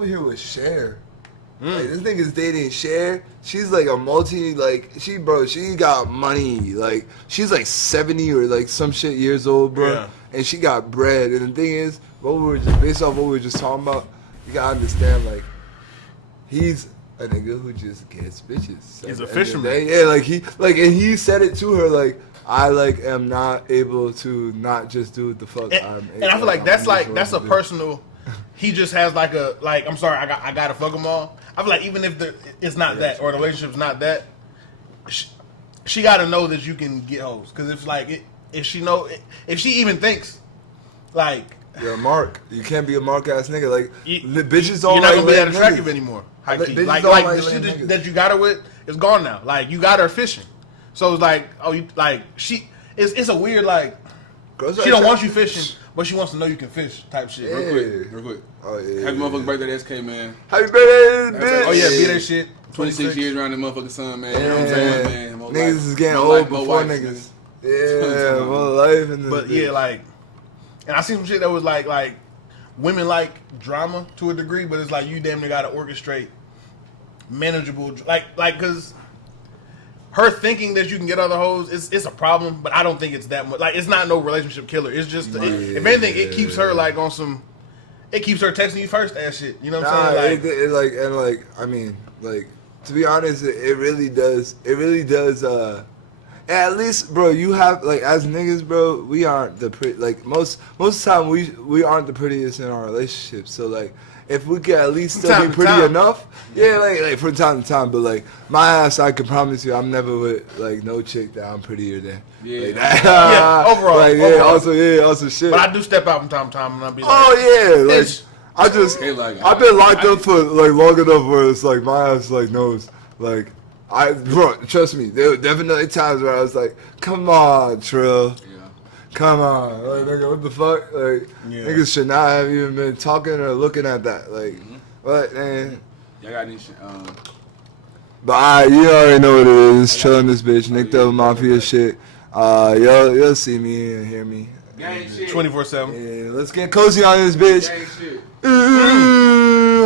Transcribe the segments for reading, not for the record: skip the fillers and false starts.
over here with Cher. Like, this nigga's dating Cher. She's like a she got money. Like, she's like 70 or like some shit years old, bro. Yeah. And she got bread. And the thing is, based off what we were just talking about, you gotta understand, like, he's a nigga who just gets bitches. He's a fisherman. Yeah, and he said it to her, like, I like am not able to not just do what the fuck I'm able. And I feel like that's a personal. He just has I'm sorry, I gotta fuck them all. I feel like even if it's not that or the relationship's not that, she gotta know that you can get hoes. Because if she even thinks like you're a mark, you can't be a mark ass nigga. Like the bitches you're don't not like gonna be that niggas. attractive anymore. Like the shit that you got her with is gone now. Like you got her fishing, so it's like it's a weird like she don't want you fishing. But she wants to know you can fish type shit. Real quick. Oh, yeah. Happy motherfucking birthday to SK, man. Happy birthday, bitch. Oh, yeah, be that shit. 26 years around the motherfucking sun, man. You know what I'm saying, man? More niggas life. is getting More old life, more before wife, niggas. Yeah, more life. And but, yeah, like, and I seen some shit that was like, women like drama to a degree, but it's like you damn near got to orchestrate manageable, because her thinking that you can get other hoes, it's a problem, but I don't think it's that much. Like, it's not no relationship killer. It's just, if anything, it keeps her, like, on some, it keeps her texting you first ass shit. You know what I'm saying? Like, I mean, like, to be honest, it really does, at least, bro, you have, like, as niggas, bro, we aren't the pretty, like, most of the time, we aren't the prettiest in our relationship, so, like, if we could at least still be pretty enough, yeah, like from time to time. But like my ass, I can promise you, I'm never with like no chick that I'm prettier than. Yeah, like, yeah. Overall, like, overall. Also shit. But I do step out from time to time, and I'll be like, oh yeah, like I've been locked up for like long enough where it's like my ass like knows like bro, trust me, there were definitely times where I was like, come on, Trxll. Come on, like, nigga, what the fuck? Like, niggas should not have even been talking or looking at that. Like, but, man. Y'all got any shit? But, you already know what it is. Trxll in this bitch. Nick Devil Mafia shit. You'll see me and hear me. Gang shit. 24/7. Yeah, let's get cozy on this bitch. Gang shit.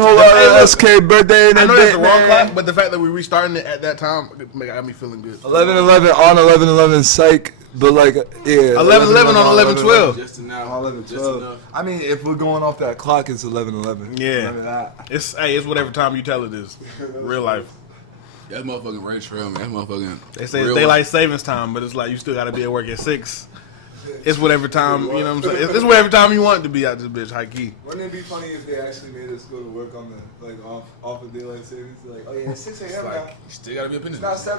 Hold on, SK birthday in a I know bit, that's the wrong man. clock, but the fact that we're restarting it at that time got me feeling good. 11/11 on 11/11 psych. But like, yeah. 11/11 on 11/12. Just enough. 11/12. I mean, if we're going off that clock, it's 11/11. Yeah. It's whatever time you tell it is. Real life. That's motherfucking Ray Trxll, man. That's motherfucking. They say it's daylight savings time, but it's like you still got to be at work at 6. It's whatever time, you know what I'm saying? It's whatever time you want to be out this bitch, high key. Wouldn't it be funny if they actually made us go to work on the, like, off of daylight savings? Like, oh yeah, it's 6 a.m. now. You still gotta be up in It's this. not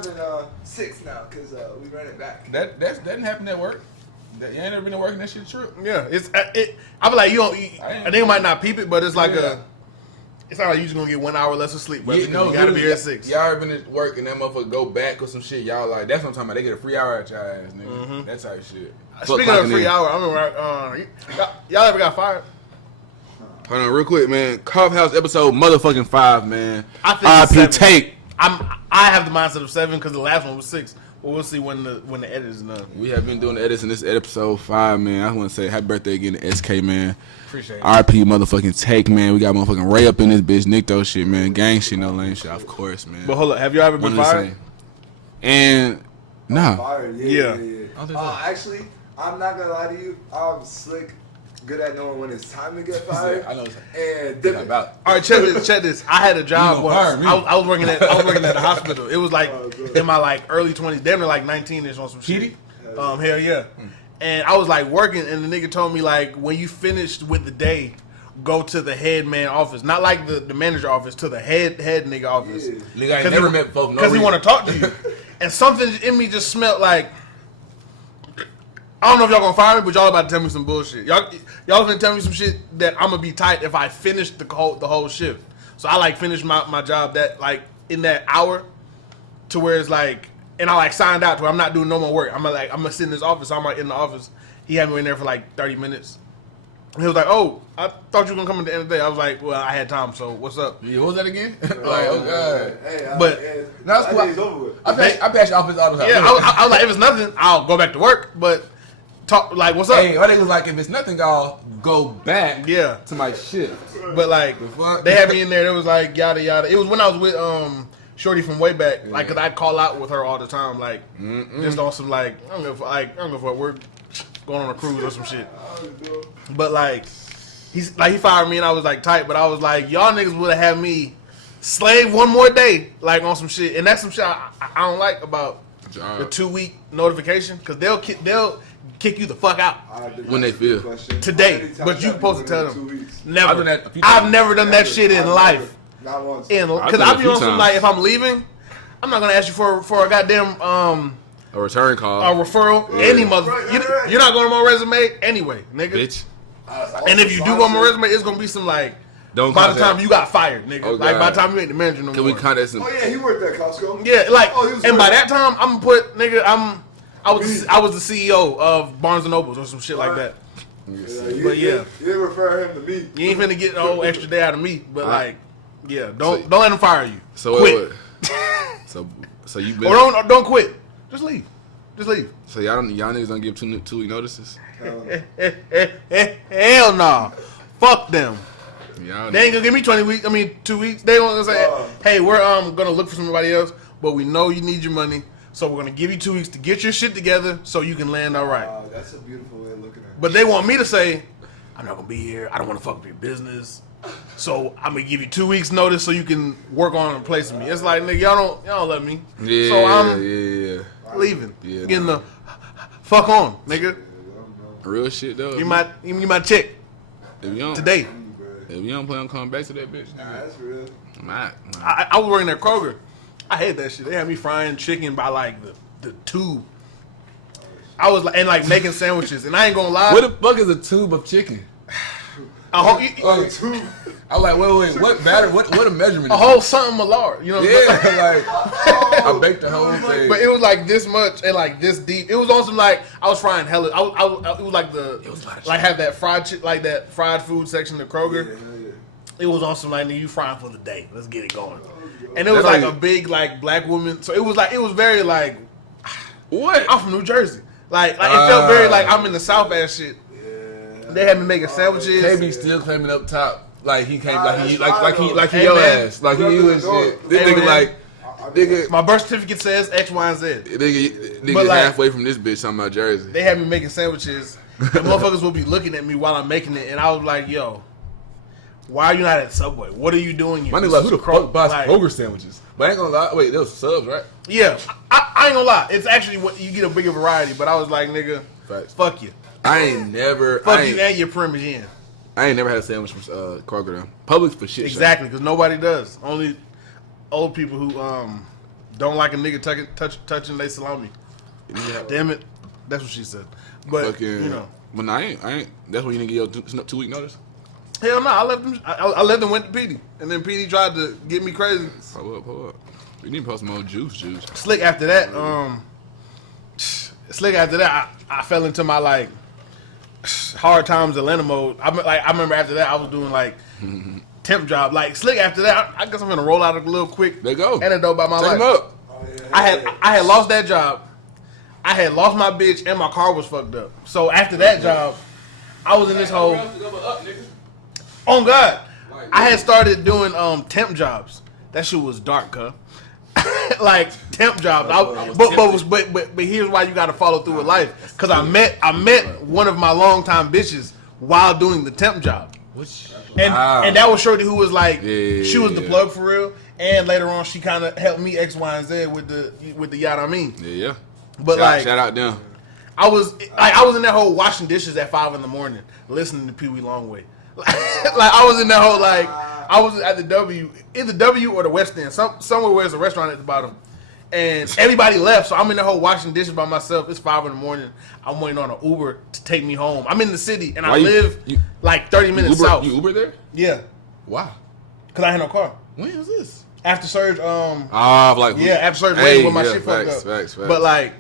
6 now, because we ran it back. That didn't happen at work. You ain't never been to work and that shit true. Yeah, I feel like you don't. I think you might not peep it, but it's like it's not like you just gonna get 1 hour less of sleep. But you gotta be here at 6. Y'all ever been at work and that motherfucker go back or some shit? Y'all like that's what I'm talking about. They get a free hour at y'all ass, nigga. That type of shit. Speaking of free hour, I remember y'all ever got fired? Hold on, real quick, man. Coughouse episode motherfucking 5, man. I think it's 7. take. I have the mindset of 7 because the last one was 6. Well, we'll see when the edit is done. We have been doing the edits in this episode 5, man. I want to say happy birthday again to SK, man. Appreciate it. RP motherfucking take, man. We got motherfucking Ray up in this bitch. Nick those shit, man. Gang shit, no lame shit, of course, man. But hold up, have you ever been fired? And nah. Fired, Yeah. Actually, I'm not gonna lie to you. I'm slick, good at knowing when it's time to get fired. I know. And dipping. All right, check this. I had a job once. I was working at the hospital. It was like in my like early 20s, damn near like 19ish on some shit. Hell yeah. And I was like working, and the nigga told me like when you finished with the day, go to the head man office, not like the manager office, to the head nigga office. Nigga, I ain't never met folks. Because he want to talk to you, and something in me just smelled like. I don't know if y'all gonna fire me, but y'all about to tell me some bullshit. Y'all gonna tell me some shit that I'm gonna be tight if I finish the whole shift. So I like finished my job that like in that hour, to where it's like, and I like signed out to where I'm not doing no more work. I'm gonna sit in this office. So I'm like in the office. He had me in there for like 30 minutes. And he was like, "Oh, I thought you were gonna come at the end of the day." I was like, "Well, I had time, so what's up?" Yeah, what was that again? Like, oh god. Hey, But that's cool. I pass your office all the time. Yeah, I was like, if it's nothing, I'll go back to work. But talk like, what's up? Hey, my nigga was like, if it's nothing, I'll go back. Yeah. To my shit. But like, they had me in there. It was like yada yada. It was when I was with Shorty from way back. Like, cause I'd call out with her all the time. Like, just on some like, I don't know if we're going on a cruise or some shit. But like, he fired me and I was like tight. But I was like, y'all niggas would have had me slave one more day, like on some shit. And that's some shit I don't like about the 2-week notification, cause they'll kick you the fuck out when they feel today. But you supposed to tell them never. I've I've never done that shit in life. Not once. Because I'll be on some like, if I'm leaving, I'm not gonna ask you for a goddamn a return call, a referral, any mother. You're not going on my resume anyway, nigga. Bitch. And if you do go on my resume, it's gonna be some like. By the time you got fired, nigga. Oh, like by the time you ain't the manager no more. Can we contact some? Oh yeah, he worked at Costco. Yeah, like, and by working. that time, I'm gonna put, nigga, I was the CEO of Barnes and Nobles or some shit like that. But yeah, you didn't refer him to me. You ain't finna get no extra day out of me. But like, yeah, don't let them fire you. So quit. So you been, or don't quit. Just leave. So y'all niggas don't give 2 week notices. Hell no. Fuck them. Y'all They ain't gonna give me 2 weeks. They gonna say, hey, we're gonna look for somebody else, but we know you need your money, so we're gonna give you 2 weeks to get your shit together so you can land all right. That's a beautiful way of looking at it. But they want me to say, I'm not gonna be here. I don't want to fuck up your business, so I'm gonna give you 2 weeks notice so you can work on replacing me. It's like, nigga, y'all don't let me. Yeah, so I'm leaving. Yeah, Getting the fuck on, nigga. Real shit though. You my check today. If you don't plan on coming back to that bitch, Nah, that's real. I was working at Kroger. I hate that shit. They had me frying chicken by like the tube. I was like, and like making sandwiches, and I ain't gonna lie. What the fuck is a tube of chicken? A tube. I'm like, wait, what batter? What a measurement? A whole something Millard, you know? Yeah, like I baked the whole thing. But it was like this much and like this deep. It was also like I was frying hella. It was like have that fried food section of Kroger. Yeah. It was on some like, you frying for the day. Let's get it going. And it was like a big like black woman. So it was very like, what? I'm from New Jersey. Like it felt very like I'm in the South ass shit. Yeah. They had me making sandwiches. KB still claiming up top. Like he came, like he your ass, like he you and shit. This nigga nigga. My birth certificate says X, Y, and Z. Nigga like, halfway from this bitch talking about Jersey. They had me making sandwiches. The motherfuckers will be looking at me while I'm making it, and I was like, "Yo, why are you not at Subway? What are you doing here?" My nigga like, who the fuck buys Kroger sandwiches? But I ain't gonna lie. Wait, those subs, right? Yeah, I ain't gonna lie. It's actually what you get a bigger variety. But I was like, nigga, fuck you. I ain't never. Fuck you and your Parmesan. I ain't never had a sandwich from Kroger though. Publix for shit. Exactly, because nobody does. Only old people who don't like a nigga touching their salami. Yeah. Damn it, that's what she said. But fucking, you know, but I ain't. That's when you didn't get your 2 week notice. Hell no, I left them. I left them. Went to PD, and then PD tried to get me crazy. Pull up. You need to post some more juice. Slick after that. I fell into my like hard times Atlanta mode. I remember after that I was doing like temp job. Like Slick after that, I guess I'm gonna roll out a little quick. There you go. Anecdote about my life. Take him up. I had lost that job. I had lost my bitch and my car was fucked up. So after that job, I was in this whole. Oh God, I had started doing temp jobs. That shit was dark, huh? Like temp jobs. But here's why you got to follow through with life. Cause I met one of my longtime bitches while doing the temp job. And that was Shorty who was like, she was the plug for real. And later on, she kind of helped me X, Y, and Z with the yada I mean. Yeah. But shout out them. I was in that whole washing dishes at 5 a.m. listening to Pee Wee Longway. Like I was in that whole like I was at the W or the West End, somewhere where there's a restaurant at the bottom, and everybody left. So I'm in the whole washing dishes by myself. It's 5 a.m. I'm waiting on an Uber to take me home. I'm in the city and I live like 30 minutes south. You Uber there? Yeah. Why? Cause I had no car. When was this? After surge. After surge waiting when my shit fucked up. Facts. But like.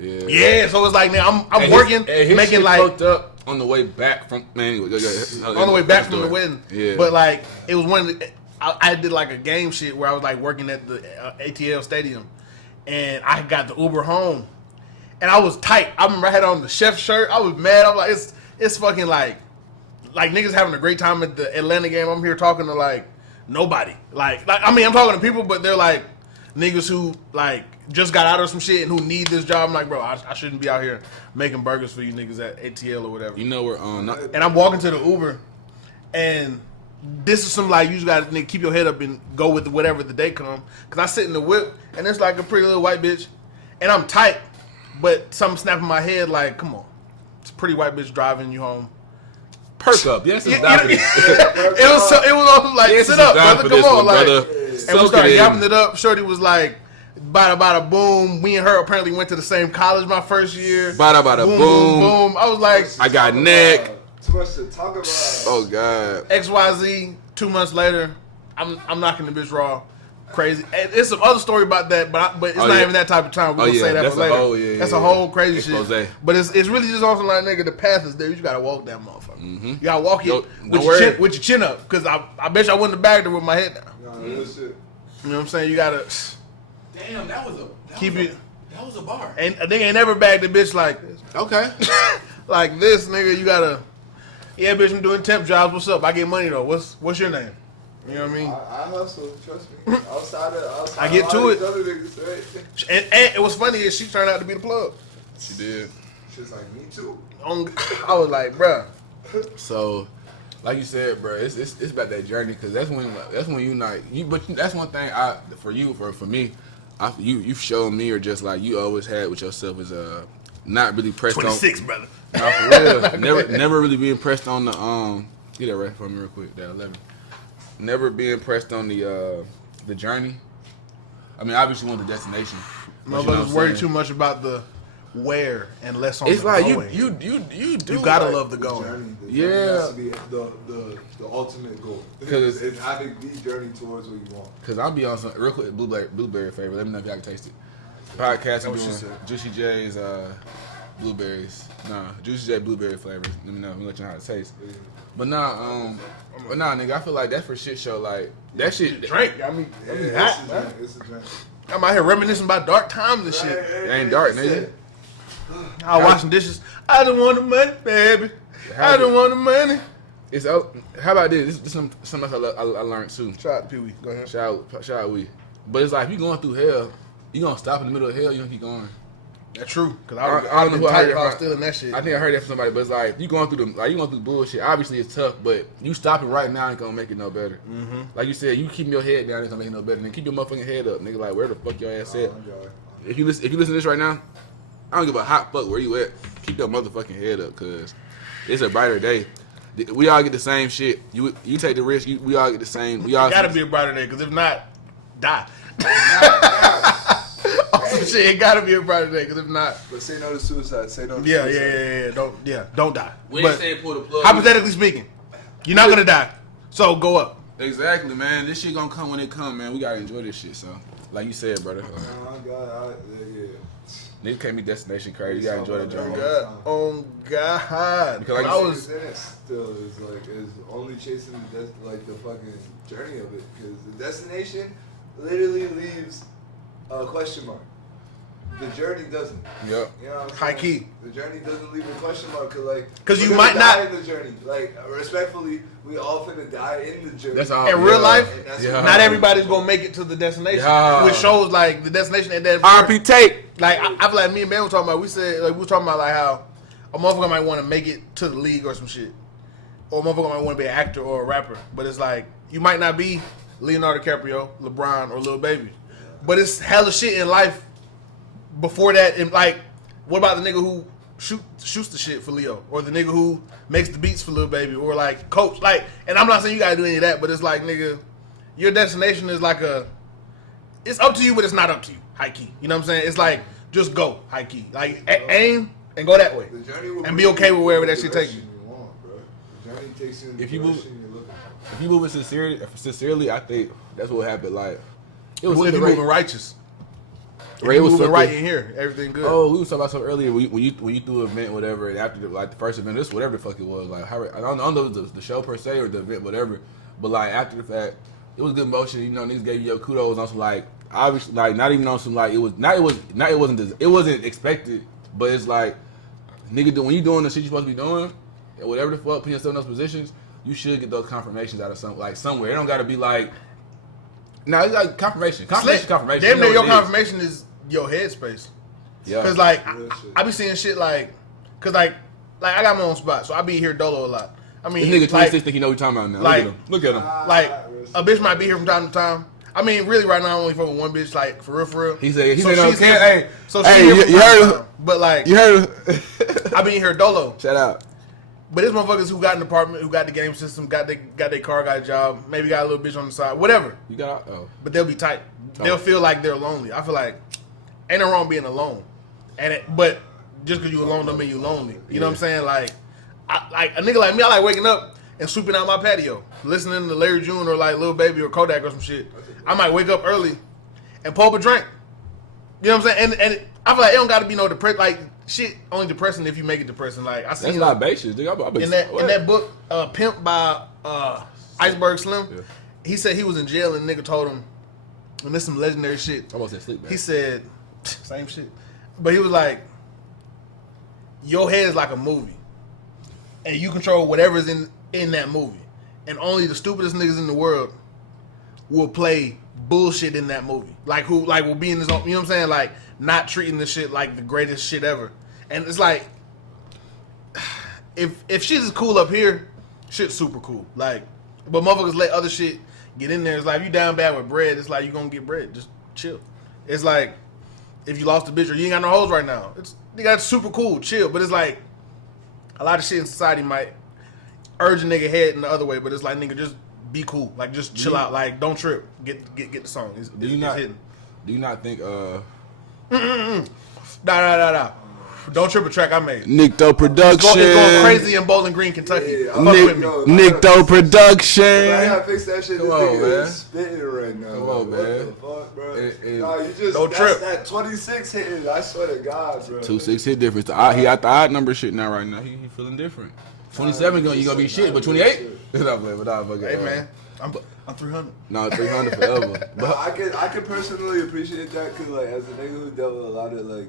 Yeah. So it's like now I'm working, making like. Fucked up on the way back from on the way back from the wedding. Yeah. But like it was I did like a game shit where I was like working at the ATL stadium, and I got the Uber home, and I was tight. I remember I had on the chef shirt. I was mad. I'm like, it's fucking like niggas having a great time at the Atlanta game. I'm here talking to like nobody. Like I mean, I'm talking to people, but they're like niggas who like just got out of some shit and who need this job. I'm like, bro, I shouldn't be out here making burgers for you niggas at ATL or whatever. You know we're on. And I'm walking to the Uber, and this is some like you just gotta keep your head up and go with whatever the day come. Cause I sit in the whip and it's like a pretty little white bitch, and I'm tight, but something snapping my head like, come on, it's a pretty white bitch driving you home. Perk up, yes, it's down for this. It was also like, Yes, sit it's up, down brother, for come this on, one, like, brother. and we Soak started it in. yapping it up. Shorty was like, bada bada boom. We and her apparently went to the same college my first year. Bada bada boom. Boom boom. I was like, I got neck. Too much to talk about. Oh God. XYZ. 2 months later, I'm knocking the bitch raw. Crazy. And it's some other story about that, but it's not even that type of time. We're gonna say that That's for later. That's a whole crazy Expose. shit. But it's really just also like, nigga, the path is there. You just gotta walk that motherfucker. Mm-hmm. You gotta walk it with your chin up. Cause I bet you I wouldn't have bagged her with my head down. Nah, real shit. You know what I'm saying? You gotta Damn, that was a bar. And a nigga ain't never bagged a bitch like this. Okay. Like this, nigga, you gotta. Yeah, bitch, I'm doing temp jobs. What's up? I get money though. What's your name? You know what I mean? I hustle, trust me. Outside I get to it. Other niggas, right? And it was funny is she turned out to be the plug. She did. She's like, me too. I was like, bruh. So, like you said, bro, it's about that journey because that's when you like you. But that's one thing for me, you've shown me or just like you always had with yourself is not really pressed 26, on. brother. No, for real. never really being pressed on the get that right for me real quick. That 11. Never being pressed on the journey. I mean, obviously, want the destination. Motherfuckers worry too much about the where and less on It's the like going. you do. You gotta like, love the The going. journey, the Yeah. journey has to be the ultimate goal. 'Cause it's having the journey towards what you want. Cause I'll be on some real quick blueberry flavor. Let me know if y'all can taste it. Podcast I'm what she doing said. Juicy J's blueberries. Nah, Juicy J blueberry flavor. Let me know. Let me let you know how it tastes. But nah, nigga, I feel like that's for shit show. Like that shit. Drink. I mean, Yeah, it's a drink. I'm out here reminiscing about dark times and shit. It ain't dark, nigga. I was washing dishes. I don't want the money, baby. I don't want the money. It's how about this? This is something else I learned too. Shout out to Pee Wee. Go ahead. Shout out we. But it's like if you going through hell, you gonna stop in the middle of hell. You gonna keep going. That's true. Cause I I don't know been who I tight heard if it I was from. still in that shit. I think I heard that from somebody, but it's like you going through bullshit. Obviously, it's tough, but you stopping right now ain't gonna make it no better. Mm-hmm. Like you said, you keep your head down, it's gonna make it no better. Then keep your motherfucking head up, nigga. Like where the fuck your ass at? If you listen to this right now, I don't give a hot fuck where you at. Keep your motherfucking head up, cause it's a brighter day. We all get the same shit. You take the risk. We all get the same. We all Gotta be a brighter day, cause if not, die. Some shit, it gotta be a brighter day, cause if not, But say no to suicide. Say no to yeah, suicide. don't die. We ain't But saying pull the plug. hypothetically speaking, you're not gonna die, so go up. Exactly, man. This shit gonna come when it come, man. We gotta enjoy this shit. So, like you said, brother. Oh my God, yeah. Nigga can't be destination crazy. You gotta enjoy the journey. Oh God! Because like I you was. Still is like is only chasing the the fucking journey of it because the destination literally leaves a question mark. The journey doesn't. Yep. You know what I'm saying? High key. The journey doesn't leave a question mark Cause we're you gonna might die not in the journey. Like respectfully, we all finna die in the journey. That's all. in real life. And that's Yeah. what- Not everybody's gonna make it to the destination, Yeah. which shows like the destination at that. RP tape. Like I feel like me and Ben were talking about. We were talking about like how a motherfucker might want to make it to the league or some shit, or a motherfucker might want to be an actor or a rapper. But it's like you might not be Leonardo DiCaprio, LeBron, or Lil Baby, but it's hella shit in life before that. And like, what about the nigga who shoots the shit for Leo, or the nigga who makes the beats for Lil Baby, or like coach? Like, and I'm not saying you gotta do any of that, but it's like, nigga, your destination is like it's up to you, but it's not up to you. High key, you know what I'm saying? It's like just go high key, like aim and go that way, The journey will and be okay with wherever that shit take you. Want, bro. The journey takes you in the If you move- direction you're looking for. If you moving sincerely, I think that's what happened. Like it What if you moving righteous? If Ray you was moving something- right in here, everything good. Oh, we was talking about something earlier when you threw an event, whatever, and after the first event, this whatever the fuck it was, like I don't know if it was the show per se or the event, whatever, but like after the fact, it was good motion. You know, niggas gave you your kudos on some like obviously like not even on some like it wasn't expected, But it's like, nigga, when you doing the shit you supposed to be doing, whatever the fuck, putting yourself in those positions, you should get those confirmations out of somewhere. It don't gotta be like, nah, it's like confirmation. Confirmation. Damn near your confirmation is your headspace. Yeah. Cause like I be seeing shit like, cause like I got my own spot, so I be here dolo a lot. I mean, This nigga 26 like, think he know what you're talking about now. like- Look at him. like a bitch might be here from time to time. I mean, really, right now I'm only fucking one bitch, like for real, for real. He said So no, she's can't. here- Hey, So she hey, here from you time to heard? time. But like, You heard? I be here dolo. Shout out. But it's motherfuckers who got an apartment, who got the game system, got their car, got a job, maybe got a little bitch on the side, whatever. You got But they'll be tight. They'll feel like they're lonely. I feel like ain't no wrong being alone. But just because you alone don't mean you lonely. You know what I'm saying? Like a nigga like me, I like waking up and sweeping out my patio, listening to Larry June or like Lil Baby or Kodak or some shit. I might wake up early and pull up a drink. You know what I'm saying? And I feel like it don't got to be no depressed. Like shit, only depressing if you make it depressing. Like I seen That's libations, nigga. in that book, Pimp by Iceberg Slim. Yeah. He said he was in jail and the nigga told him, and this some legendary shit. I almost said sleep, man. He said, same shit. But he was like, your head is like a movie. And you control whatever's in that movie. And only the stupidest niggas in the world will play bullshit in that movie. Like who will be in his own, you know what I'm saying? Like not treating the shit like the greatest shit ever. And it's like, if shit is cool up here, shit's super cool. Like, but motherfuckers let other shit get in there. It's like if you down bad with bread, it's like you gonna get bread. Just chill. It's like if you lost a bitch or you ain't got no hoes right now. That's super cool, chill. But it's like a lot of shit in society might urge a nigga head in the other way, but it's like nigga just be cool. Like just chill out. Like don't trip. Get the song. It's hitting. Do you not think Nah. Don't trip a track I made. Nicto Production? It's going crazy in Bowling Green, Kentucky. Yeah, Fuck with me. Nicto Production. I gotta fix that shit. Come This on, nigga man. is spitting right now. Come on, What man. the fuck, bro? And- Nah, you just Don't that's trip. that 26 hitting. I swear to God, bro. 2-6 hit difference. He got the odd number shit now. Right now, he feeling different. 27 you gonna be shit, but 28. Nah, fucking. Hey man, I'm 300. No, 300 forever. Nah, But I can personally appreciate that because like as a nigga who dealt with a lot of like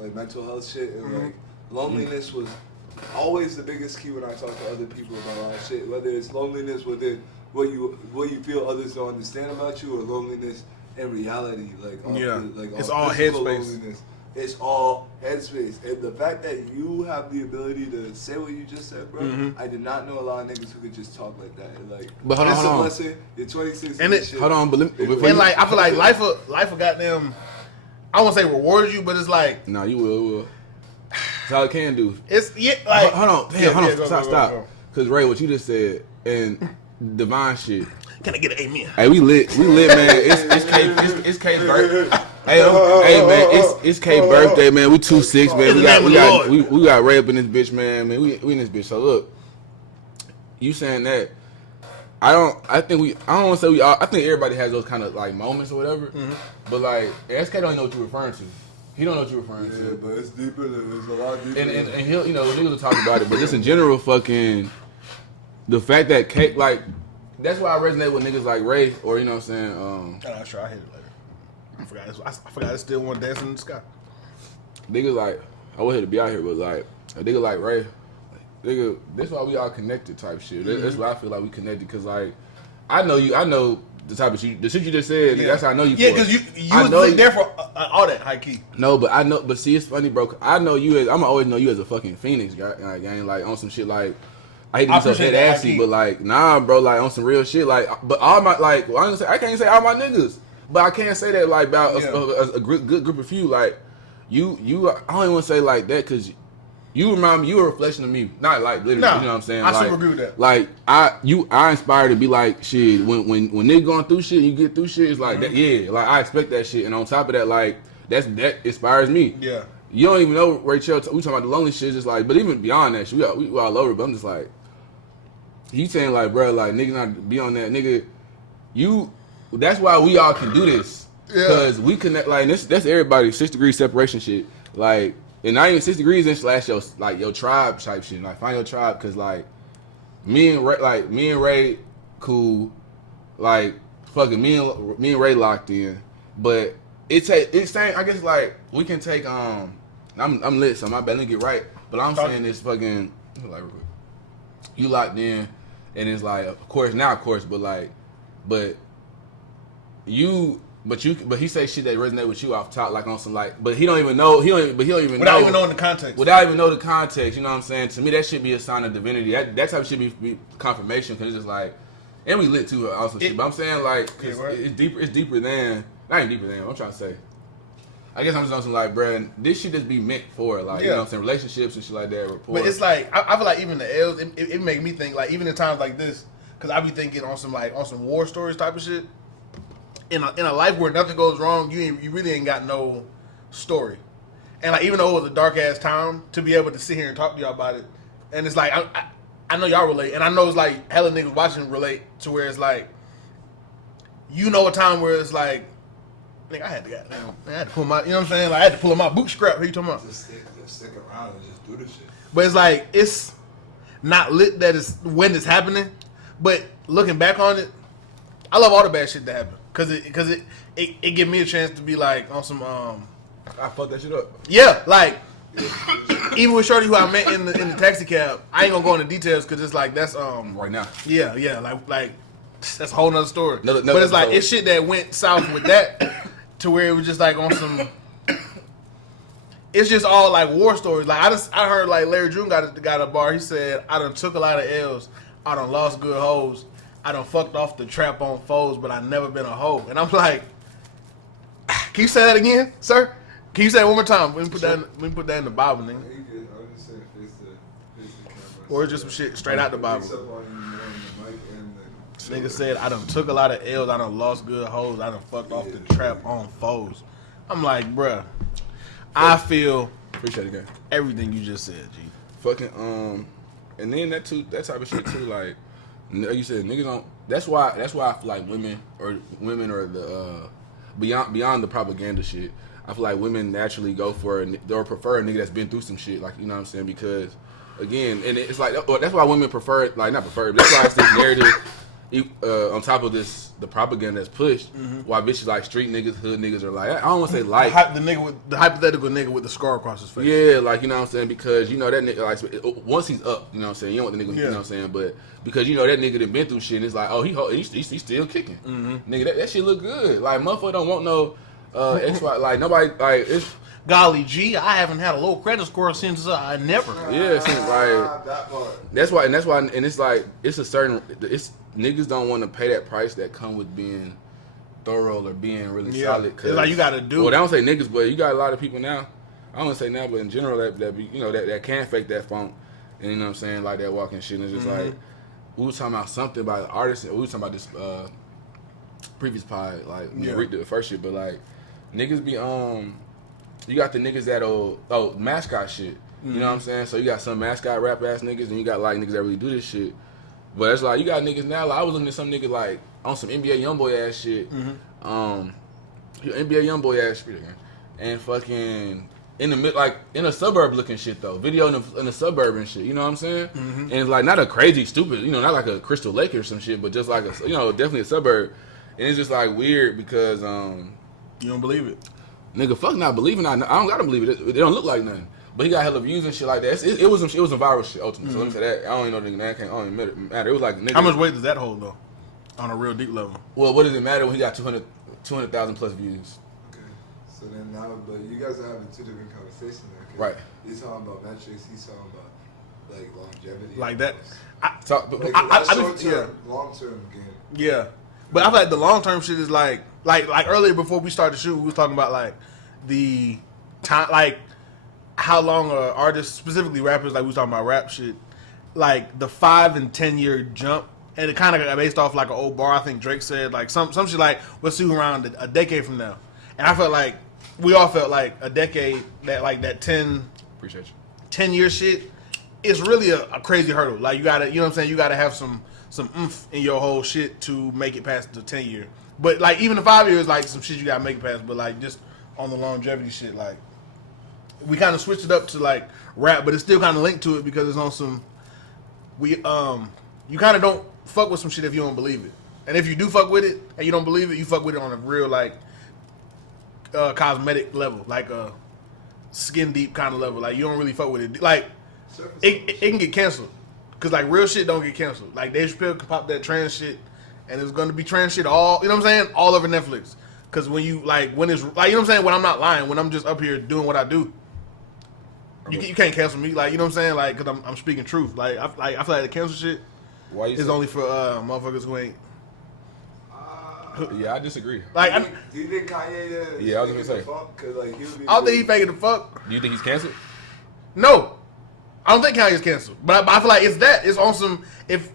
like mental health shit and like loneliness was always the biggest key when I talk to other people about all that shit. Whether it's loneliness within what you feel others don't understand about you, or loneliness in reality, like It's all physical headspace. loneliness. It's all headspace, and the fact that you have the ability to say what you just said, bro. I did not know a lot of niggas who could just talk like that. And like, But hold on, it's hold a on. lesson. You're 26. And it- hold on, but let me, before And like I feel like life will goddamn, I won't say reward you, but it's like no, you will. That's all it can do. it's like Hold on, damn, Yeah, hold on, yeah, go, stop. go. Cause Ray, what you just said and divine shit. Can I get an amen? Hey, we lit, man. It's K's birthday. Hey, man, it's K's birthday, man. We 2-6, man. We got Ray up in this bitch, man. We in this bitch. So look, you saying that? I don't want to say we all. I think everybody has those kind of like moments or whatever. But like, SK don't know what you're referring to. He don't know what you're referring Yeah, to. but it's deeper. It's a lot deeper. And he'll, niggas will talk about it, but just in general, fucking the fact that K, like, that's why I resonate with niggas like Ray, or you know what I'm saying. I'm not sure. I hit it later. I forgot. It's still one dancing in the sky. Niggas like, I would hate to be out here, but like a nigga like Ray, nigga, that's why we all connected type shit. That's why I feel like we connected, cause like I know the type of shit, the shit you just said. That's how I know you. Yeah, because you was there for all that high key. No, but I know. But see, it's funny, bro. I know you as I'ma always know you as a fucking Phoenix guy. Like, I ain't like on some shit like. I hate to be so appreciate head that, assy, IP. but like, nah, bro, like on some real shit. Like, but all my like, well, I can't say all my niggas, but I can't say that like about a good group of few. Like, you, I don't even want to say like that because you remind me, you a reflection of me, not like literally. Nah, you know what I'm saying? I like, super agree with that. Like, I inspire to be like shit when nigga going through shit, you get through shit. It's like that, yeah. Like I expect that shit, and on top of that, like that inspires me. Yeah. You don't even know Rachel. We talking about the lonely shit, just like, but even beyond that shit, we all over. But I'm just like. You saying like, bro, like nigga not be on that, nigga. That's why we all can do this, because we connect. Like that's everybody 6 degrees separation shit. Like, and not even 6 degrees in slash your tribe type shit. Like find your tribe, because like me and Ray, cool. Like fucking me and Ray locked in, but it's saying I guess like we can take I'm lit, so my bad, let me get right. But I'm saying this fucking like you locked in, and it's like of course, but he say shit that resonate with you off top, like on some like, but he don't even know without even knowing the context. Without even know the context, you know what I'm saying? To me, that should be a sign of divinity. That type of shit be confirmation, because it's just like, and we lit too also shit. But I'm saying like, it's deeper. It's deeper than not even deeper than. What I'm trying to say. I guess I'm just on some like, bruh, this shit just be meant for like, you know what I'm saying, relationships and shit like that. Rapport. But it's like I feel like even the L's, it make me think like even in times like this, because I be thinking on some war stories type of shit. In a life where nothing goes wrong, you really ain't got no story. And like even though it was a dark ass time, to be able to sit here and talk to y'all about it, and it's like I know y'all relate, and I know it's like hella niggas watching relate to where it's like, you know, a time where it's like, nigga, I had to pull my, you know what I'm saying? Like I had to pull my bootstrap. Who you talking about? Just stick around and just do the shit. But it's like it's not lit that it's when it's happening, but looking back on it, I love all the bad shit that happened. Cause it give me a chance to be like on some I fucked that shit up. Yeah, like even with Shorty who I met in the taxi cab, I ain't gonna go into details because it's like that's right now. Yeah, like that's a whole nother story. But it's like it's shit that went south with that to where it was just like on some. It's just all like war stories. Like I heard like Larry June got a bar. He said I done took a lot of L's. I done lost good hoes. I done fucked off the trap on foes, but I never been a hoe. And I'm like, can you say that again, sir? Can you say it one more time? We can put that in the Bible, nigga. Or just some shit straight out the Bible. Nigga said, I done took a lot of L's, I done lost good hoes, I done fucked off the trap on foes. I'm like, bruh, I feel appreciate it, guy. Everything you just said, G. Fucking and then that type of shit too, like you said, niggas don't. That's why I feel like women or the beyond the propaganda shit. I feel like women naturally go for or prefer a nigga that's been through some shit, like, you know what I'm saying? Because again, and it's like that's why women prefer, like, not prefer, but that's why it's this narrative on top of the propaganda that's pushed. Why bitches like street niggas, hood niggas are like, I don't want to say like the hypothetical nigga with the scar across his face. Yeah, like, you know what I'm saying? Because you know that nigga, like, once he's up, you know what I'm saying? You don't want the nigga, you know what I'm saying? But because you know that nigga that been through shit, and it's like, oh, he's still kicking. Nigga, that shit look good. Like, motherfucker don't want no like nobody, like, it's golly gee, I haven't had a low credit score since I never. Yeah, since like that's why, and it's like it's niggas don't want to pay that price that come with being thorough or being really solid. Cause, like you gotta do. Well, I don't say niggas, but you got a lot of people now. I don't want to say now, but in general, that be, you know, that can fake that funk, and you know what I'm saying, like that walking shit. And it's just like we was talking about something about artists. We was talking about this previous pod, like read the first shit, but like niggas be you got the niggas that'll mascot shit. You know what I'm saying? So you got some mascot rap ass niggas, and you got like niggas that really do this shit. But it's like you got niggas now. Like I was looking at some niggas like on some NBA YoungBoy ass shit. NBA YoungBoy ass shit again, and fucking in the mid, like in a suburb looking shit though. Video in the suburb and shit. You know what I'm saying? And it's like not a crazy stupid, you know, not like a Crystal Lake or some shit, but just like a, you know, definitely a suburb. And it's just like weird because you don't believe it. Nigga, fuck not believing. I don't gotta believe it. It don't look like nothing. But he got hella views and shit like that. It was some viral shit ultimately. So let me say that. I don't even know nigga that can't. I don't even matter. It was like nigga. How much weight does that hold though? On a real deep level. Well, what does it matter when he got 200,000 plus views? Okay. So then now, but you guys are having two different conversations there. Right. He's talking about metrics. He's talking about like longevity. Like that. Long term game. Yeah. But I feel like the long term shit is like earlier before we started to shoot, we was talking about like the time, like how long artists, specifically rappers, like we was talking about rap shit, like the 5 and 10 year jump, and it kind of got based off like an old bar. I think Drake said like some shit like we'll see around a decade from now, and I felt like we all felt like a decade that 10 year shit is really a crazy hurdle. Like you gotta, you know what I'm saying, you gotta have some oomph in your whole shit to make it past the 10 year. But like even the 5 years, like some shit you gotta make it past. But like just on the longevity shit, like we kind of switched it up to like rap, but it's still kind of linked to it because it's on some. You kind of don't fuck with some shit if you don't believe it, and if you do fuck with it and you don't believe it, you fuck with it on a real like cosmetic level, like a skin deep kind of level. Like you don't really fuck with it. Like it can get canceled because like real shit don't get canceled. Like Dave Chappelle can pop that trans shit, and it's gonna be trans shit all. You know what I'm saying? All over Netflix. Because when you like when it's like you know what I'm saying, when I'm not lying, when I'm just up here doing what I do. You can't cancel me, like you know what I'm saying, like because I'm speaking truth. Like I feel like the cancel shit is only for motherfuckers who ain't. Yeah, I disagree. Like, do you think Kanye is? Yeah, I was gonna say. Cause like he would be. I don't think he's faking the fuck. Do you think he's canceled? No, I don't think Kanye's canceled. But I feel like it's on some if,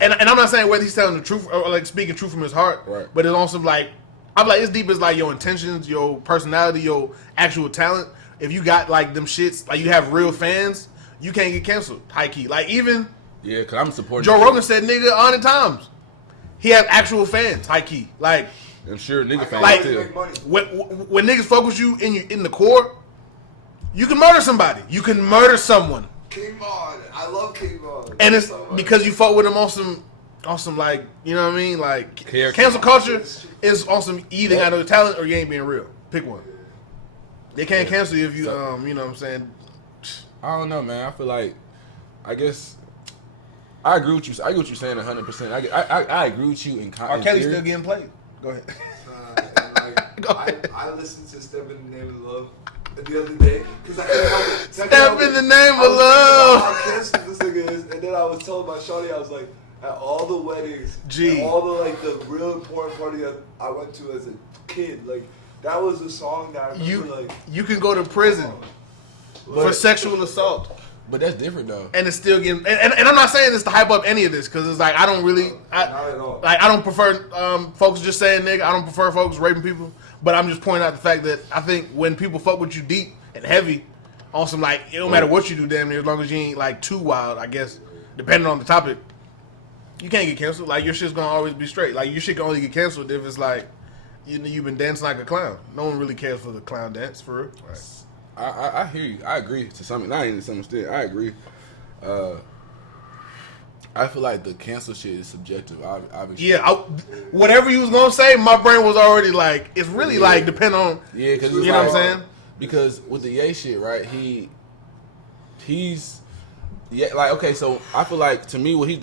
and I'm not saying whether he's telling the truth or like speaking truth from his heart. Right. But it's on some like I feel like it's deep as like your intentions, your personality, your actual talent. If you got like them shits, like you have real fans, you can't get canceled. High key, like even Yeah, because I'm supporting. Joe Rogan said nigga 100 times. He has actual fans. High key, like I'm sure nigga fans like too. when niggas fuck with you in the core, you can murder somebody. You can murder someone. King Von, I love King Von. And it's because you fuck with him on some like you know what I mean, like cancel culture is on some either got no talent or you ain't being real. Pick one. They can't cancel you if you you know what I'm saying. I don't know, man. I feel like I guess I agree with you. I agree with you saying 100%. I agree with you in R. Kelly's still getting played. Go ahead. Like, Go ahead. I listened to "Step in the Name of Love" the other day because I couldn't help it. Step in the name of I love. was thinking about how canceled this nigga is, and then I was telling my shawty, I was like, at all the weddings, Gee. and all the like the real important party that I went to as a kid, like that was a song that I remember. You can go to prison for sexual assault. But that's different though. And it's still getting and I'm not saying this to hype up any of this because it's like I don't really not at all. Like I don't prefer folks just saying nigga. I don't prefer folks raping people. But I'm just pointing out the fact that I think when people fuck with you deep and heavy on some like it don't matter what you do damn near as long as you ain't like too wild, I guess, depending on the topic, you can't get canceled. Like your shit's gonna always be straight. Like your shit can only get canceled if it's like you've been dancing like a clown. No one really cares for the clown dance for real. Right. I hear you. I agree to some. Not even to some extent. I agree. I feel like the cancel shit is subjective. Obviously. Yeah, whatever you was gonna say, my brain was already like, it's really like depend on. Yeah, because you know what I'm saying. Because with the Ye shit, right? He's like okay. So I feel like to me, what he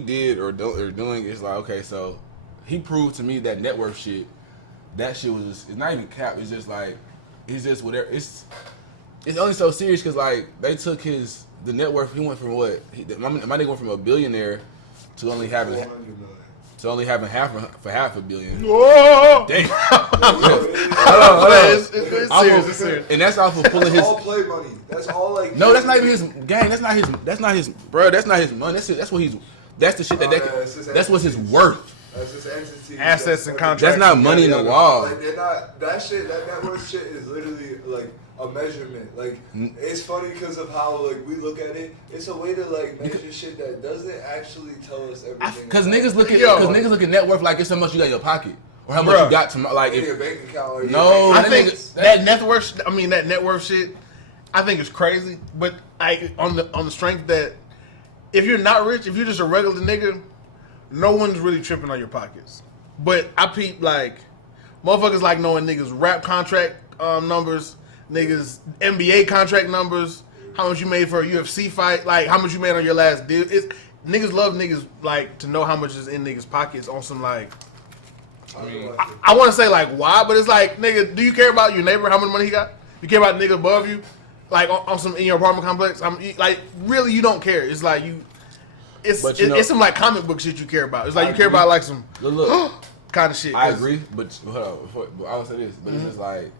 did or doing is like okay. So he proved to me that net worth shit. That shit was just, it's not even cap. It's just like it's just whatever. It's only so serious because like they took the net worth. He went from what? My nigga went from a billionaire to only having half a billion. Whoa! Damn. Hold on. It's serious. And that's off of pulling his. All play money. That's all like. No, that's not even his gang. That's not his. Bro, that's not his money. That's what he's. That's the shit that's what's his worth. That's just entity. Assets and contracts. That's not money in the wall. Like they're not that shit. That net worth shit is literally like a measurement. Like it's funny because of how like we look at it. It's a way to like measure shit that doesn't actually tell us everything. Because niggas look at net worth like it's how much you got in your pocket or how much you got to like in your bank account. Or no, I think that net worth. I mean that net worth shit. I think it's crazy, but on the strength that if you're not rich, if you're just a regular nigga, no one's really tripping on your pockets. But I peep like motherfuckers like knowing niggas rap contract numbers, niggas NBA contract numbers, how much you made for a UFC fight, like how much you made on your last deal. Niggas love niggas like to know how much is in niggas pockets on some like. I want to say like why, but it's like nigga, do you care about your neighbor? How much money he got? You care about the nigga above you, like on some in your apartment complex? Like really, you don't care. It's like you. It's some like comic book shit you care about. It's like you care about like some kind of shit. I agree, but hold on. But I would say this, but it's just like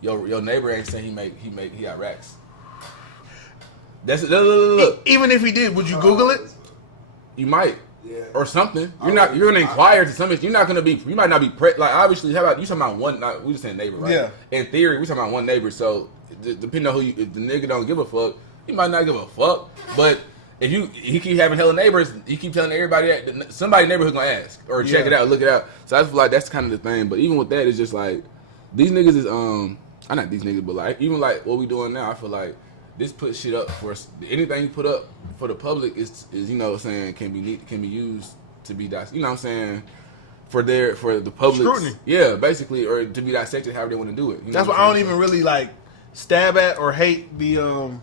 your neighbor ain't saying he got racks. That's look. Even if he did, would you Google it? You might. Yeah. Or something. You're gonna inquire to some extent. You're not gonna be. You might not be like obviously. How about you talking about one? We just saying neighbor, right? Yeah. In theory, we talking about one neighbor. So depending on who, if the nigga don't give a fuck, he might not give a fuck. But if he keep having hella neighbors, he keep telling everybody that somebody in the neighborhood gonna ask or check it out, look it out. So I feel like that's kind of the thing. But even with that, it's just like these niggas is I'm not these niggas, but like even like what we doing now, I feel like this puts shit up for anything you put up for the public is you know what I'm saying can be used to be you know what I'm saying for the public Scrutiny. Yeah, basically, or to be dissected however they want to do it. You know That's what why I I'm don't saying? even really like stab at or hate the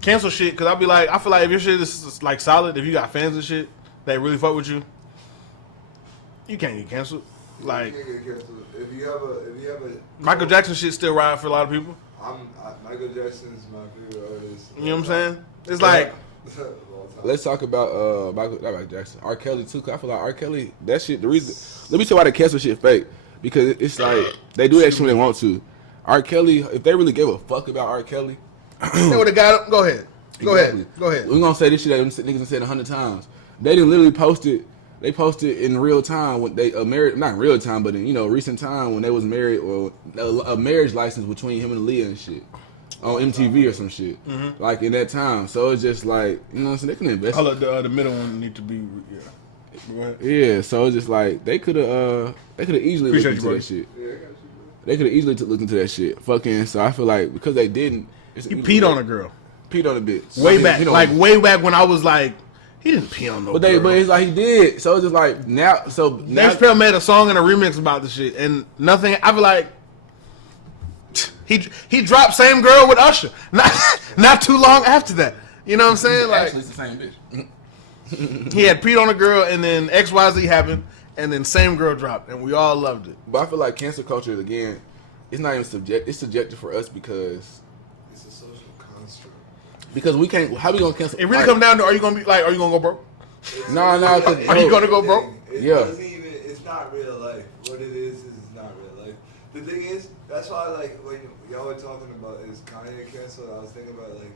cancel shit, because I'll be like, I feel like if your shit is like solid, if you got fans and shit that really fuck with you, you can't get canceled. Like You can't get canceled. If you have a Michael Jackson shit still ride for a lot of people. Michael Jackson's my favorite artist. You know what I'm saying? It's like Let's talk about Michael Jackson, R. Kelly too. 'Cause I feel like R. Kelly, that shit. The reason, let me tell you why the cancel shit fake, because it's like they do that shit when they want to. R. Kelly, if they really gave a fuck about R. Kelly, they would have got him. Go ahead. Go Exactly. ahead. Go ahead. We're gonna say this shit that them niggas have said 100 times. They didn't literally post it. They posted in real time when they married, not in real time, but in recent time when they was married, or a marriage license between him and Leah and shit on MTV or some shit. Like in that time, so it's just like what I'm saying. They can invest. Hold up, the middle one need to be Go ahead. Yeah, so it's just like they could have easily looked Appreciate into you, that shit. They could have easily looked into that shit. Fucking. So I feel like because they didn't, He peed on a girl. Peed on a bitch. Way back, like way back when I was like, he didn't pee on no girl. But it's like he did. So it's just like now. So now, Dave Chappelle made a song and a remix about the shit, and nothing. I feel like he dropped same girl with Usher. Not too long after that. You know what I'm saying? Like actually, it's the same bitch. he had peed on a girl, and then XYZ happened, and then same girl dropped, and we all loved it. But I feel like cancel culture again. It's not even subjective. It's subjective for us because it's a social construct. we can't. How we gonna cancel? It really comes down to: are you gonna go broke? No. Are you gonna go broke? It Yeah. doesn't even, it's not real life. What it is it's not real life. The thing is, that's why like when y'all were talking about is Kanye canceled, I was thinking about like,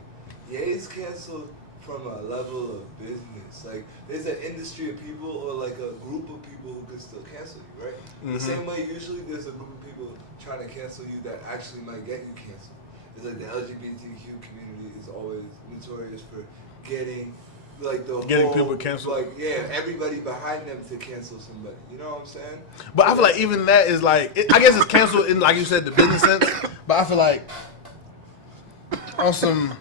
yeah, it's canceled from a level of business. Like there's an industry of people or like a group of people who can still cancel you, right? The same way usually there's a group of people trying to cancel you that actually might get you canceled. It's like the LGBTQ community is always notorious for getting like Getting people canceled. Like everybody behind them to cancel somebody. You know what I'm saying? But I feel like even that is like, I guess it's canceled in, like you said, the business sense. But I feel like on some,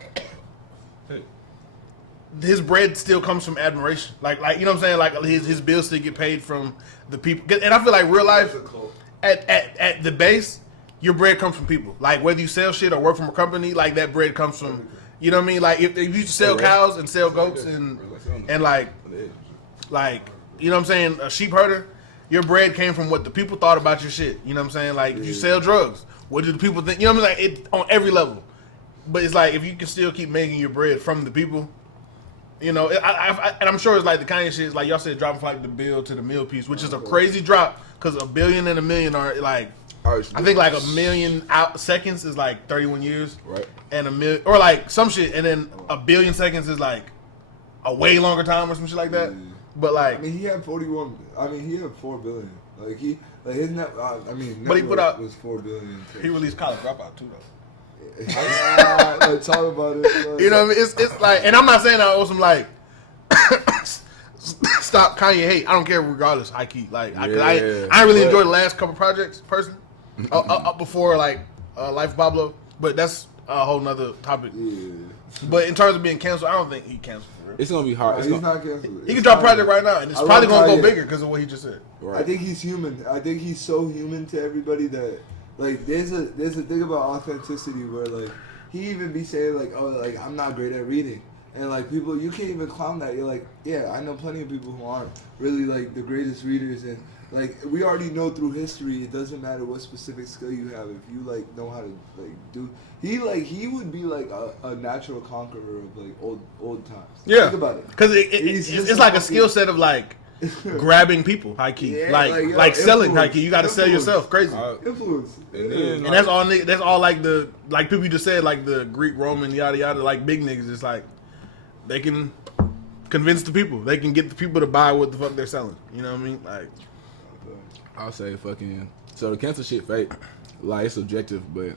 his bread still comes from admiration. Like you know what I'm saying? Like his bills still get paid from the people. And I feel like real life, at the base, your bread comes from people. Like whether you sell shit or work from a company, like that bread comes from. You know what I mean? Like if you sell cows and sell goats and like you know what I'm saying, a sheep herder, your bread came from what the people thought about your shit. You know what I'm saying? Like if you sell drugs, what do the people think? You know what I mean? Like it on every level. But it's like if you can still keep making your bread from the people, you know. And I'm sure it's like the Kanye shit is like y'all said, dropping from like the bill to the meal piece, which is a crazy drop because $1 billion and $1 million are like. I think like 1 million seconds is like 31 years, Right. And 1 million or like some shit, and then 1 billion seconds is like a way longer time or some shit like that. But like, I mean, he had 41. I mean, he had 4 billion. Like his net. I mean, But he put out- was 4 billion. he released College Dropout too though. Like, talk about it. You know what I mean? It's like, and I'm not saying I owe some like stop Kanye hate. I don't care regardless. High key, like I really enjoyed the last couple projects personally. Up before like Life Pablo, but that's a whole nother topic. Yeah. But in terms of being canceled, I don't think he canceled for real. It's gonna be hard. He's not canceled. He can drop a project right now, and it's I probably love gonna go Kanye. bigger because of what he just said. Right. I think he's human. I think he's so human to everybody that like there's a thing about authenticity where like he even be saying like, oh, like I'm not great at reading. And like people, you can't even clown that. You're like, yeah, I know plenty of people who aren't really like the greatest readers, and like we already know through history, it doesn't matter what specific skill you have if you like know how to like do. He would be like a natural conqueror of like old times. Yeah, think about it. Because He's it's just like a fucking- skill set of like grabbing people, high key, Yeah, like selling, high influence. key. You got to sell Influence. yourself, crazy. Influence. And then, And that's all. That's all like the people you just said, like the Greek, Roman, yada yada, like big niggas. It's like they can convince the people. They can get the people to buy what the fuck they're selling. You know what I mean? Like, I'll say fucking. So the cancel shit fake. Like it's subjective, but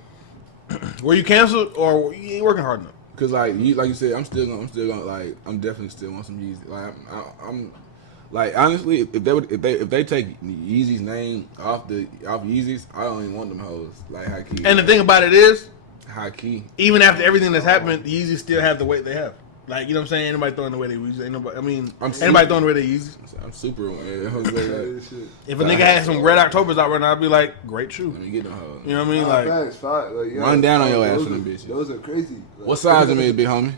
were you canceled or you ain't working hard enough? cause like you said, I'm still gonna like I'm definitely still want some Yeezy. Like I'm like honestly, if they take Yeezy's name off Yeezys, I don't even want them hoes. Like high key. And the thing about it is, high key. even after everything that's happened, the Yeezys still have the weight they have. Like, you know what I'm saying? Ain't nobody throwing away their Weezy. Ain't nobody. I mean, I'm ain't nobody throwing away their Yeezys. I'm super. Yeah, If a nigga had some Red Octobers out right now, I'd be like, great shoe. let me get them hoes. You know what I mean? Like, facts, like, yeah, Run down on your ass those for them are- bitches. Those are crazy. Like, What size them is, big homie?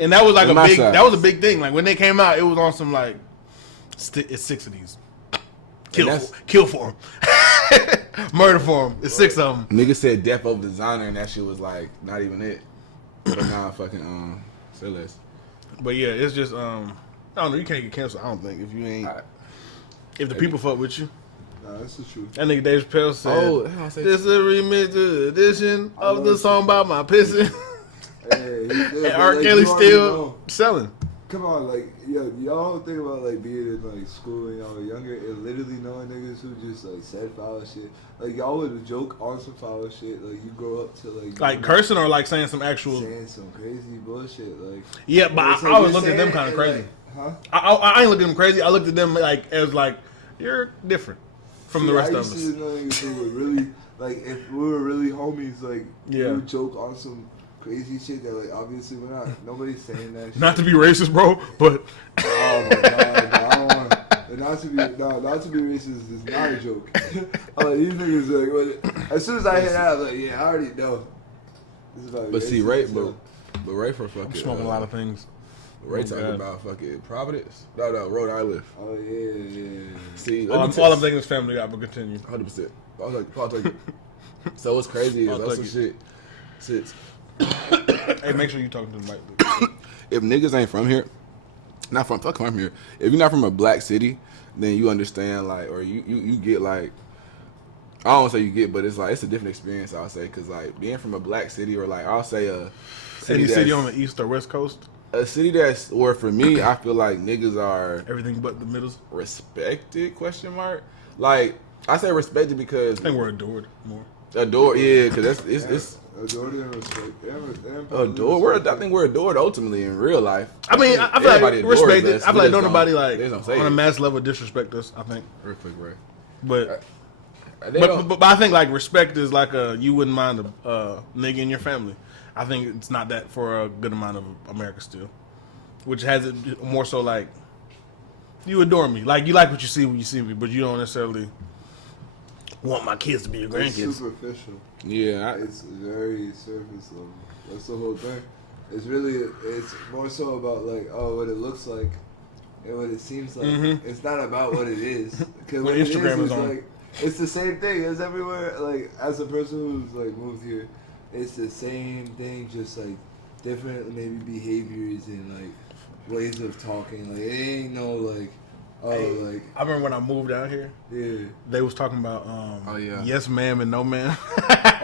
and that was like On my side. that was a big thing. Like when they came out, it was on some like, it's 6 of these. Kill for them. Murder for them. It's 6 of them. Nigga said death over designer, and that shit was like not even it. But nah, fucking say less. But yeah, it's just I don't know. You can't get canceled. I don't think if you ain't if the people fuck with you. Nah, that's the truth. That nigga Dave Chappelle said, Oh, "This is a remix edition of the song about my pissing." Hey, And R. Kelly still selling. Come on, like, yo, y'all think about, like, being in, like, school when y'all were younger and literally knowing niggas who just, like, said foul shit. Like, y'all would joke on some foul shit. Like, you grow up to, Like cursing or like saying some actual. saying some crazy bullshit. Like, Yeah, but it's I like always you're looked at them saying kind of it, crazy. like, huh? I ain't looking at them crazy. I looked at them like as like you're different from the rest I of used us. to know niggas who would really, like, if we were really homies, like, Yeah. we would joke on some crazy shit that, like, obviously we're not. Nobody's saying that shit. Not to be racist, bro, but Oh my god, no, I don't want. Not to be racist is not a joke. I'm like, these niggas like, as soon as I hit out, I'm like, yeah, I already know. This is about But see, racist, Ray, so- but Ray for fucking I'm smoking a lot of things. Ray Oh, talking God. about fucking Providence. No, Rhode Island. Oh yeah. See, All I'm thinking is Family Guy, but continue. 100%. I'll take it. So what's crazy is I'll that's take some shit. Sits. Hey, make sure you talking to the mic. If niggas ain't from here, fuck from here. If you're not from a black city, then you understand, like, or you get, like, I don't want to say you get, but it's like, it's a different experience, I'll say, because, like, being from a black city, or, like, I'll say a Any that's- city on the east or west coast, a city that's, or for me, I feel like niggas are everything but the middles. respected, question mark. Like, I say respected because I think we're adored more. adore, yeah, because it's Adored and respect. adored. I think we're adored ultimately in real life. I mean, I feel Everybody like adores respected. us. I feel We like just don't nobody don't- like they don't say on a it. mass level disrespect us. I think, Real quick, Ray. but They but, don't- but I think like respect is like you wouldn't mind a nigga in your family. I think it's not that for a good amount of America still, which has it more so like you adore me, like you like what you see when you see me, but you don't necessarily want my kids to be your It's grandkids. superficial. Yeah, It's very surface level. That's the whole thing. It's more so about, like, oh, what it looks like and what it seems like. Mhm. It's not about what it is. Because What what Instagram it is is on. like, it's the same thing as everywhere. Like, as a person who's, like, moved here, it's the same thing, just, like, different maybe behaviors and, like, ways of talking. Like, it ain't no, like, oh, like, I remember when I moved out here, yeah. they was talking about Oh, yeah. yes ma'am and no ma'am.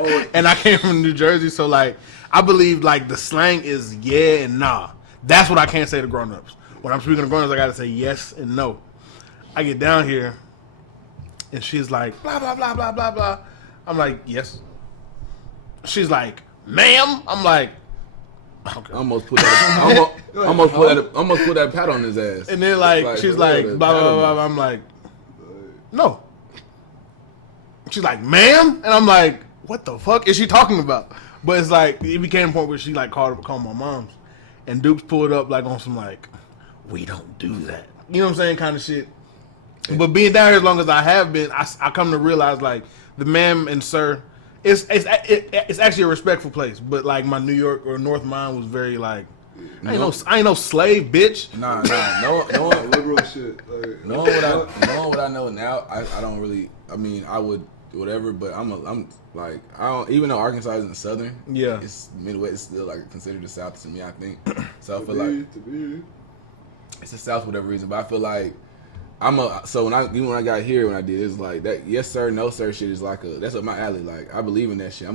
Oh. And I came from New Jersey, so like I believe like the slang is yeah and nah. That's what I can't say to grown-ups. When I'm speaking to grown-ups, I gotta say yes and no. I get down here and she's like blah blah blah blah blah blah. I'm like, yes. She's like, ma'am. I'm like, okay. almost put that. almost put that pat on his ass. And then like she's like blah, blah blah blah blah. I'm like, no. She's like, ma'am, and I'm like, what the fuck is she talking about? But it's like it became a point where she like called my mom's, and Dukes pulled up like on some like, we don't do that. You know what I'm saying, kind of shit. But being down here as long as I have been, I come to realize like the ma'am and sir, it's actually a respectful place. But like my New York or North mind was very like, I ain't no slave, bitch. Nah, no, Liberal shit. Like, knowing what I know now, I don't really. I mean, I would whatever, but I'm like I don't. Even though Arkansas isn't southern, Yeah. it's Midwest. It's still like considered the South to me. I think so. I to feel be, like to be. it's the South for whatever reason, but I feel like so when I got here when I did it's like that yes sir no sir shit is like that's up my alley. Like I believe in that shit. I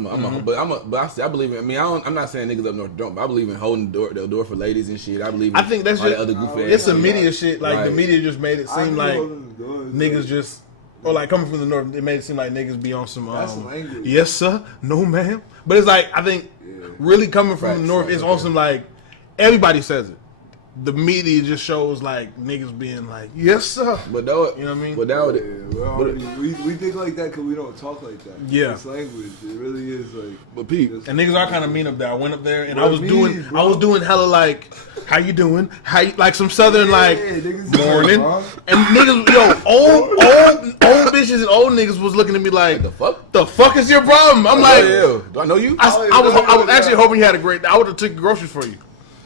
believe in. I mean I'm not saying niggas up north don't, but I believe in holding the door for ladies and shit. I believe in I think that's all just that other goofy it's ass a shit. media shit. Like the Right. media just made it I seem be like holding the doors, niggas like, just or like coming from the north. It made it seem like niggas be on some That's language. yes sir, no ma'am. But it's like I think really coming from the Facts, north, right, it's okay. on some like everybody says it. The media just shows like niggas being like yes sir. But though, You know what I mean? But that would we think like that because we don't talk like that. Yeah. It's language. It really is like. but Pete. just- And niggas are kind of mean up there. I went up there and I What was mean, doing bro? hella like how you doing? How you, like some southern like niggas morning. like, And niggas, yo, old bitches and old niggas was looking at me like, The fuck? the fuck is your problem? I'm like, Do I know you? I was actually hoping you had a great. I would have took groceries for you.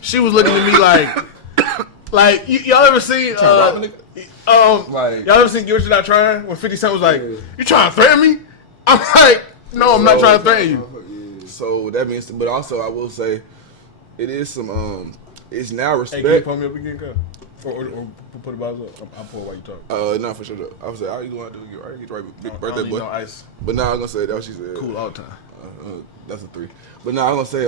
She was looking at me like y'all ever seen Like, y'all ever seen Get What You're Not Trying when 50 Cent was like, you trying to threaten me? I'm like, no, I'm not trying to threaten you. so that means, but also I will say, it is some it's now Hey, respect. can you pull me up again, cuz? Or put the bottles up. I'll pull while you talk. No, for sure. Though. I was like, how you going to do? You already get right, big I birthday don't need boy. no ice. But now I'm gonna say that's what she said. Cool all the time. That's a 3. But now I'm gonna say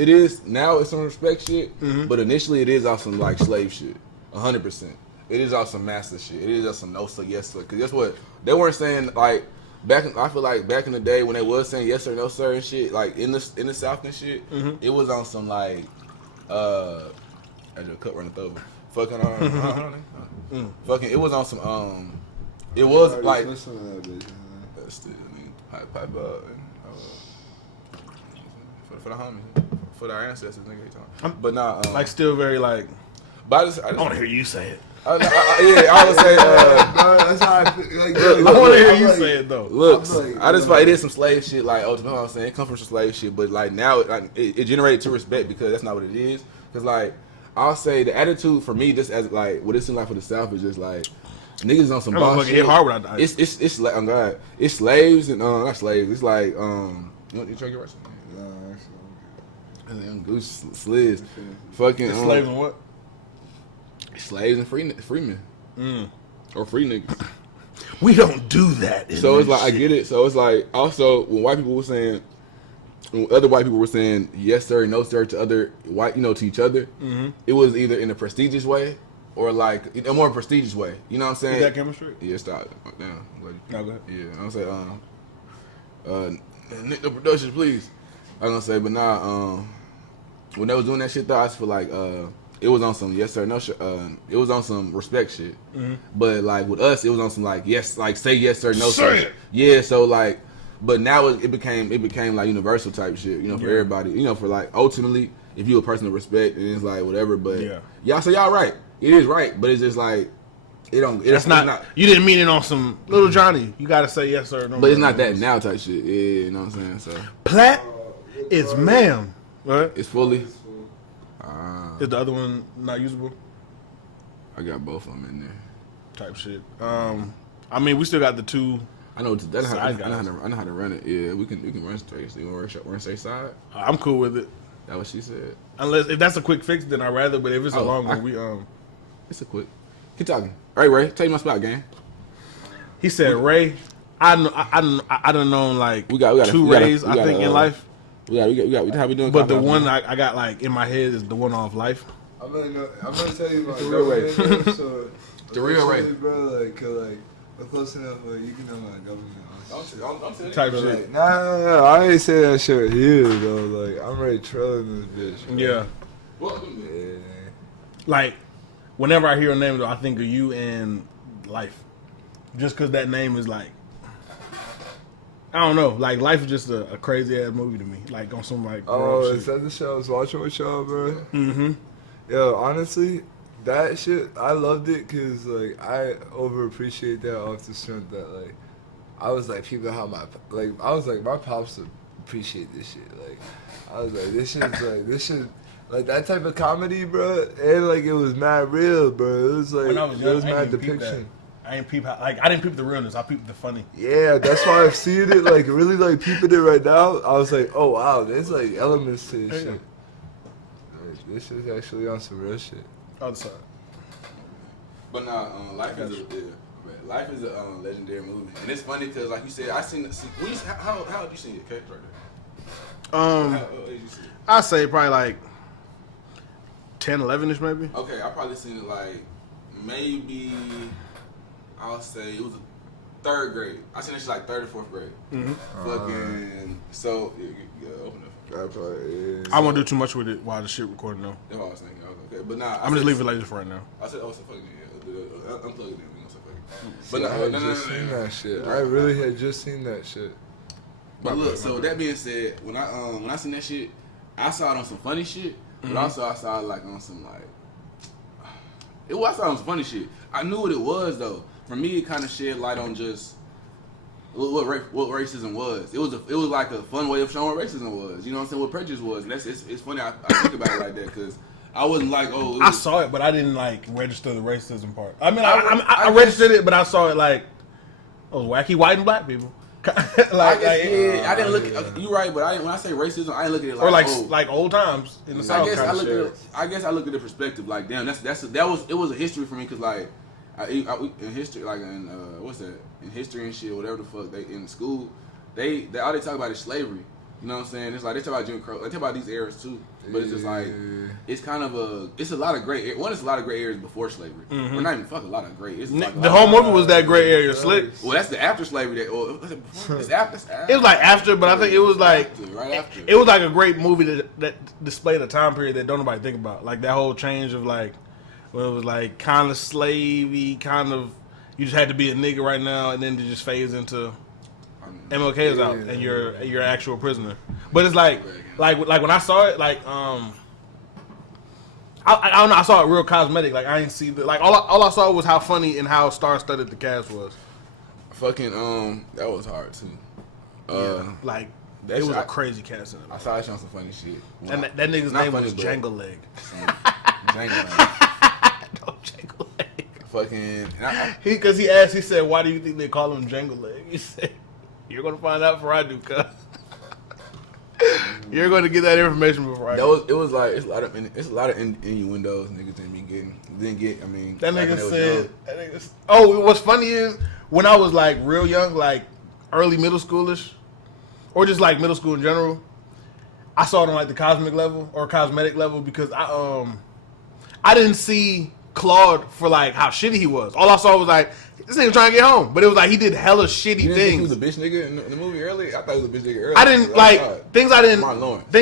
it is now it's some respect shit. But initially it is off some like slave shit, 100%. It is off some master shit. It is just some no sir, yes sir. Cause guess what? They weren't saying like back. I feel like back in the day when they was saying yes sir, no sir and shit. Like in the South and shit, it was on some like I just cut running over. Fucking fucking. It was on some It was like listen to that bitch. still, I mean, pipe up and, for the homies, for our ancestors, nigga. But nah, Like still very like. but I just I want to hear you say it. yeah, I would say, Bro, that's how I feel. Like, I want to hear I'm you like- say it though. look, I'm like, I just feel like it is some slave shit. Like, you know what I'm saying? It comes from some slave shit, but like now, it generated to respect because that's not what it is. Because like, I'll say the attitude for me, just as like what it seems like for the South is just like niggas on some I'm gonna bullshit. hit hard without the ice. It's like, oh God, it's slaves and not slaves. It's like you trying to get right? Nah, actually, Goose sliz, fucking The slaves and what? slaves and freemen or free niggas. We don't do that. So it's like I get it. So it's like also when white people were saying, when other white people were saying yes sir, no sir to other white, to each other, it was either in a prestigious way or like a more prestigious way. You know what I'm saying? Is that chemistry? Yeah, stop. Damn. No, go ahead. Yeah, I'm saying Nick, the productions, please. I was gonna say, but nah, when they was doing that shit though, I just feel like it was on some yes sir, no sir. It was on some respect shit. But like with us, it was on some like yes, like say yes sir, no Say sir. it. Yeah, so like, but now it became like universal type shit. For everybody. For like ultimately, if you a person of respect, and it's like whatever. But y'all say y'all right. It is right, but it's just like it don't. That's not. You didn't mean it on some little Johnny. You gotta say yes sir. No. But it's not that now type shit. Yeah, you know what I'm saying. So Platt is ma'am. Right? it's fully. Is the other one not usable? I got both of them in there. Type shit. I mean, we still got the two. I know that's how, I Side know how to run it. Yeah, we can run straight. So you want to run straight side? I'm cool with it. That what she said. Unless if that's a quick fix, then I'd rather. But if it's a long one, we It's a quick. Keep talking. All right, Ray, take my spot, gang. He said Ray. I don't know like We got two Rays. I think in life. We got. How we doing? But the one I got like in my head is the one off life. I'm gonna tell you about The real Ray. So The real Ray. bro. Like, 'cause, like, we're close enough. Like, you can know my government. Type But, shit. like, nah, I ain't say that shit here though. Like, I'm ready trolling this bitch. Yeah. Yeah. Like whenever I hear a name, though, I think of you and life. Just because that name is like. I don't know. Like life is just a crazy ass movie to me. Like on some like. Oh, shit. is that the show I was watching with y'all, bro? Mm-hmm. Yo, honestly, that shit, I loved it because, like, I overappreciate that off the strength that, like, I was like, people, how my pops appreciate this shit. Like, I was like, this shit, like, that type of comedy, bro, and, like, it was mad real, bro. It was, like, When I was young, it was I mad didn't peep depiction. I didn't peep I didn't peep the realness. I peeped the funny. Yeah, that's why I've seen it, like, really, like, peeping it right now. I was like, oh, wow, there's, like, elements to this shit. Like, this is actually on some real shit. Other side. But nah, life is a legendary movie, and it's funny because like you said, I seen it. How old you seen it? Okay, right there. How old did you see it? I say probably like 10, 11ish maybe. Okay, I probably seen it like maybe I'll say it was a 3rd grade. I seen it shit like 3rd or 4th grade. Fucking so yeah, open up. I probably, I won't do too much with it while the shit recording though. That's what I was thinking. Okay, but nah, I'm just leaving it like this for right now. I said, oh, so fucking yeah. Unplug it. We gonna say fuck it. But I had just seen that shit. I really had just seen that shit. But look, so that being said, when I seen that shit, I saw it on some funny shit, but also I saw it like on some like It was, I thought it was funny shit. I knew what it was though. For me, it kind of shed light on just what racism was. It was like a fun way of showing what racism was. You know what I'm saying? What prejudice was. And it's funny. I think about it like that because I wasn't like, oh. I saw it, but I didn't like register the racism part. I mean, I registered it, but I saw it like, oh, wacky white and black people. I didn't look at, you're right, but when I say racism, I didn't look at it like, or like old times in the South. I guess I looked at the perspective like, damn, it was a history for me because like in history, like in what's that, in history and shit, whatever the fuck they in school, they all they talk about is slavery. You know what I'm saying? It's like they talk about Jim Crow, they talk about these eras too, but it's just like it's kind of it's a lot of gray. It's a lot of gray areas before slavery. We're not even fucking a lot of gray. It's like the whole movie was that gray area, slick. Well, that's the after slavery. It's after. It was like after, but I think it was like right after. It was like a great movie that displayed a time period that don't nobody think about, like that whole change of like when it was like kind of slavey, kind of you just had to be a nigga right now, and then it just fades into MLK is out and you're an actual prisoner. But it's like when I saw it, like I don't know, I saw it real cosmetic. Like I didn't see all I saw was how funny and how star-studded the cast was. Fucking that was hard too. Like it was a crazy cast in it. I saw it on some funny shit. And that nigga's name was Django Leg. Django Leg. No, Django Leg. Fucking he said, why do you think they call him Django Leg? He said, you're gonna find out before I do, cuz. You're gonna get that information before I do. It was like it's a lot of innuendos niggas didn't get. I mean, that nigga said. Oh, what's funny is when I was like real young, like early middle schoolish, or just like middle school in general, I saw it on like the cosmetic level because I didn't see Claude for like how shitty he was. All I saw was like this nigga trying to get home, but it was like he did hella shitty you didn't things. Think he was a bitch nigga in the movie early. I thought he was a bitch nigga early. I didn't things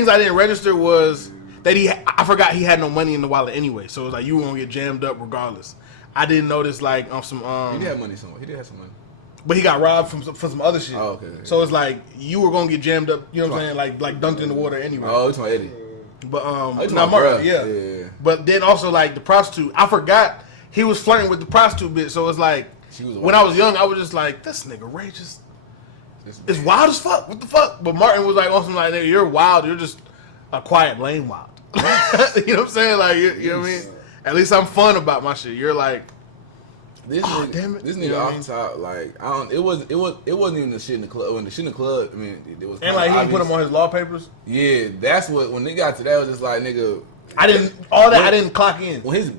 I didn't register was that I forgot he had no money in the wallet anyway, so it was like you were gonna get jammed up regardless. I didn't notice like on some he did have money somewhere. He did have some money, but he got robbed for some other shit. Oh, okay. So it's like you were gonna get jammed up. You know what I'm saying? Like dunked in the water anyway. Oh, it's my Eddie. But not Mark, yeah. But then also like the prostitute, I forgot he was flirting with the prostitute bitch. So it's like when I was young, I was just like, this nigga Ray just is wild as fuck. What the fuck? But Martin was like, awesome, like, nigga, you're wild. You're just a quiet lane wild. You know what I'm saying? Like, you know what I mean? At least I'm fun about my shit. You're like, damn it. This nigga off top, like it wasn't even the shit in the club. When the shit in the club, I mean, it was. And like he put him on his law papers. Yeah, that's what when they got to that it was just like nigga. I didn't clock in. When his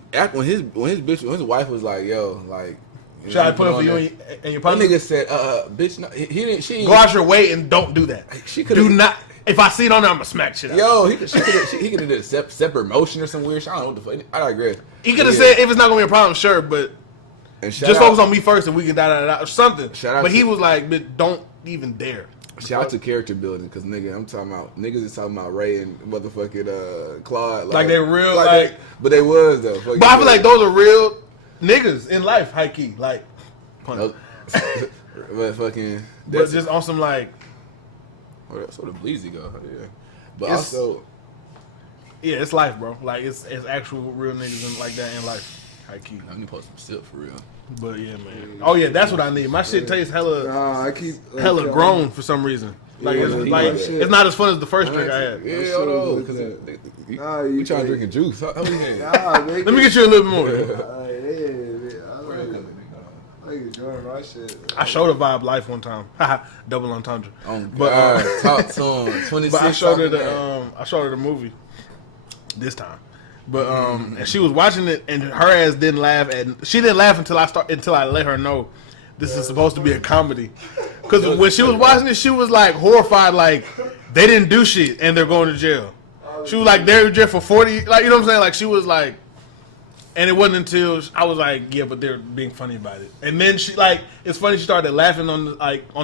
wife was like, yo, like. Should I put it for you and your partner? That nigga said, bitch, no, he didn't. She didn't go out your way and don't do that. She could do not. If I see it on there, I'm gonna smack shit out. Yo, he could have did a separate motion or some weird shit. I don't know what the fuck. I digress. He could have said if it's not gonna be a problem, sure, but just focus on me first and we can da or something. But he was like, but don't even dare. Shout out to character building, cause nigga, I'm talking about niggas is talking about Ray and motherfucking Claude. Like they're real, but they was though. But I feel like those are real niggas in life, high key, like. But fucking. But just on some like. Oh, that's where the Bleezy go. Yeah. But it's, also. Yeah, it's life, bro. Like it's actual real niggas like that in life. High key. I need to post some stuff for real. But yeah, man. Oh yeah, that's what I need. My shit tastes hella. I keep hella grown for some reason. Like it's not as fun as the first drink I had. Yeah, hold on, because we trying drinking juice. How many hands? Let me get you a little bit more. I showed her Vibe Life one time. Double entendre. But talk to him. 26. But I showed her the movie this time. But and she was watching it and her ass didn't laugh she didn't laugh until I let her know this is supposed to be a comedy. Cuz when she was watching it, she was like horrified, like they didn't do shit and they're going to jail. She was like they're in jail for 40, like, you know what I'm saying? Like she was like, and it wasn't until I was like, yeah, but they're being funny about it. And then she like, it's funny, she started laughing on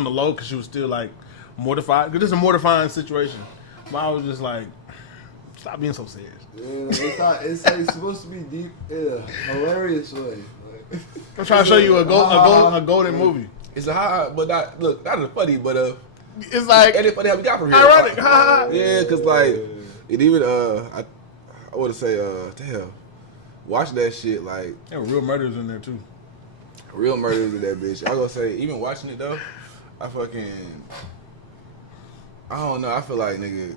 the low because she was still like mortified. Because this is a mortifying situation. But I was just like, stop being so serious. Yeah, it's like supposed to be deep in a hilarious way. Like, I'm trying to show you a golden movie. It's a high, but not as funny, but it's like and it's funny how we got from here. Ironic, yeah, because like it even I would say damn. watch that shit like There were real murders in there too. real murders in that bitch. I was gonna say, even watching it though, I don't know. I feel like nigga,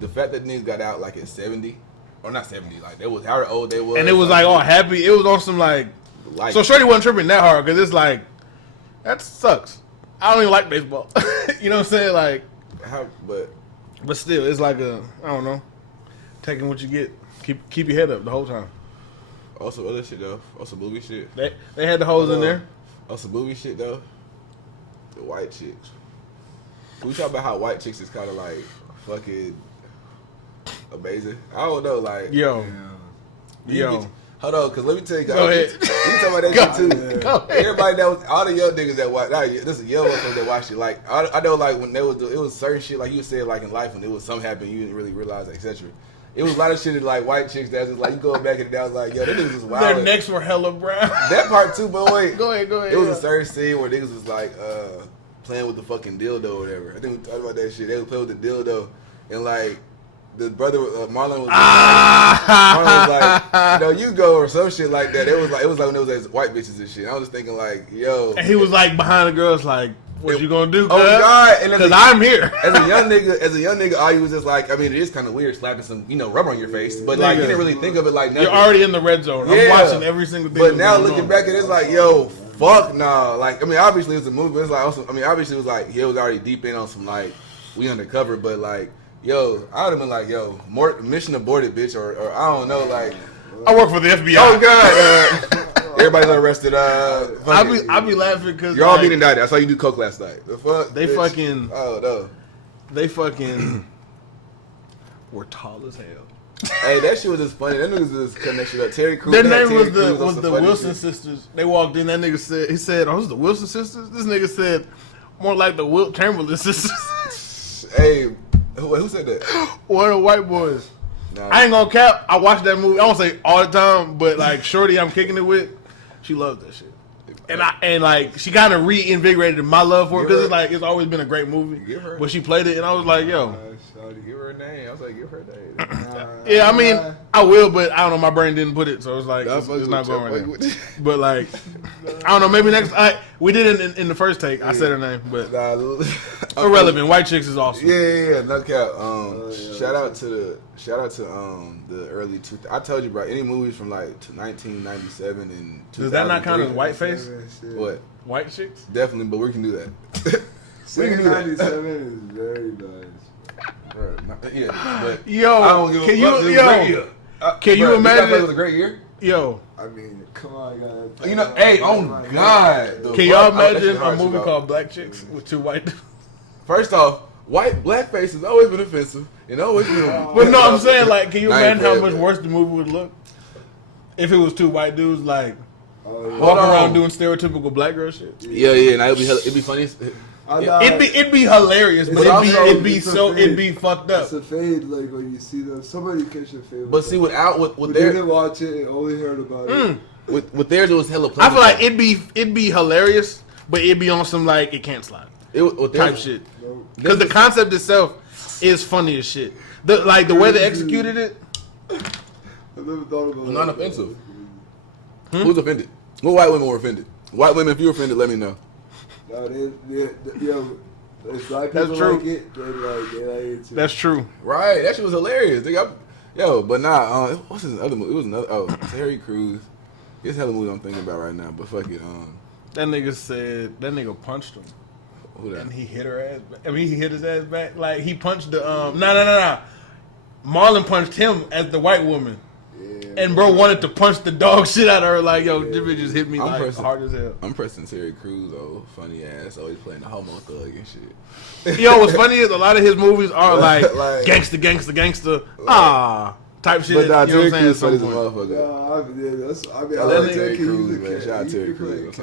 the fact that niggas got out like at 70, or not 70, like they was how old they was, And it was like all happy. It was on some like. So Shorty wasn't tripping that hard because it's like that sucks. I don't even like baseball. You know what I'm saying? Like, but still, it's like I don't know, taking what you get. Keep your head up the whole time. Also other shit though. Also movie shit. They had the hoes in there. Also movie shit though. The white chicks. We talk about how white chicks is kind of like fucking amazing. I don't know, like Yo. Hold on, cause let me tell you. Go ahead. You talking about that shit too. Go ahead. Everybody that was all the young niggas that watch. Nah, this is young motherfuckers that watch it. Like I know, like when they was it was certain shit like you said, like in life when it was something happened, you didn't really realize, etc. It was a lot of shit that like white chicks that's just like you going back in the day. I was like, yo, that niggas was wild. Their necks were hella brown. That part too, but wait. Go ahead. It was a certain scene where niggas was like playing with the fucking dildo or whatever. I think we talked about that shit. They was playing with the dildo and like. The brother Marlon was like, no, you go or some shit like that. It was like when it was as white bitches and shit. I was just thinking like, yo. And he was like behind the girls, like, what you gonna do? Oh God! Because I'm here. As a young nigga, all you was just like, I mean, it is kind of weird slapping some, rubber on your face, but like you didn't really think of it like nothing. You're already in the red zone. Yeah. I'm watching every single thing. But now looking back at it, it's like, yo, fuck nah. Like, I mean, obviously it was a movie. It's like also, I mean, obviously it was like he was already deep in on some like we undercover, but like. Yo, I would have been like, yo, more mission aborted, bitch, or I don't know, like. I work for the FBI. Oh God, everybody's arrested. I be laughing because you're all being indicted. I saw you do coke last night. The fuck? They bitch. fucking. Oh no. They fucking were tall as hell. Hey, that shit was just funny. That niggas was just cutting that shit up. Terry Crews. Their name was the Wilson sisters. They walked in. That nigga said, "Oh, it's the Wilson sisters." This nigga said, "More like the Wilt Chamberlain sisters." Hey. Who said that? One of the white boys. Nah. I ain't gonna cap. I watch that movie. I don't say all the time, but like Shorty, I'm kicking it with. She loves that shit, and like she kind of reinvigorated my love for it because it's like it's always been a great movie. But she played it, and I was like, yo. Give her a name. I was like, give her a name. Yeah, I mean, I will, but I don't know. My brain didn't put it, so it's like it's not going right now. But like, I don't know. Maybe next. We did it in the first take. I said her name, but irrelevant. White chicks is awesome. Yeah. No cap. Shout out to the early 2000s. I told you, bro. Any movies from like 1997 and 2003. Does that not count as whiteface? What? White chicks? Definitely, but we can do that. 1997 is very nice. Yeah, but yo, I don't give a fuck. Can you imagine? It was a great year. Yo, I mean, come on, guys. Hey, oh God. Can y'all imagine a movie called Black Chicks with two white dudes? First off, blackface has always been offensive and always been. But no, I'm saying like, can you imagine how much worse the movie would look if it was two white dudes like walking around doing stereotypical black girl shit? Yeah, and it'd be funny. It'd be hilarious, but it'd be fucked up. It's a fade, like when you see them. Somebody catch a fade. But see, with they didn't watch it and only heard about it. With theirs, it was hella. I feel like it'd be hilarious, but it'd be on some like it can't slide type shit. Because the concept itself is funny as shit. The way they executed it. I never thought about it. Not offensive. Who's offended? What white women were offended? White women, if you're offended, let me know. No, if black people like it, they like it too. That's true. Right, that shit was hilarious. But nah, what's his other movie? It was another. Terry Crews. It's hella movie I'm thinking about right now. But fuck it. That nigga punched him. Who that? And he hit her ass back. I mean, he hit his ass back. Like he punched the No. Marlon punched him as the white woman. And bro wanted to punch the dog shit out of her, like, yo, this bitch just hit me hard as hell. I'm pressing Terry Crews, funny ass, always playing the homo thug and shit. Yo, what's funny is a lot of his movies are like gangster, type shit. But nah, you know Terry Crews funny as a motherfucker. I like Terry Crews, man. Shout out Terry Crews.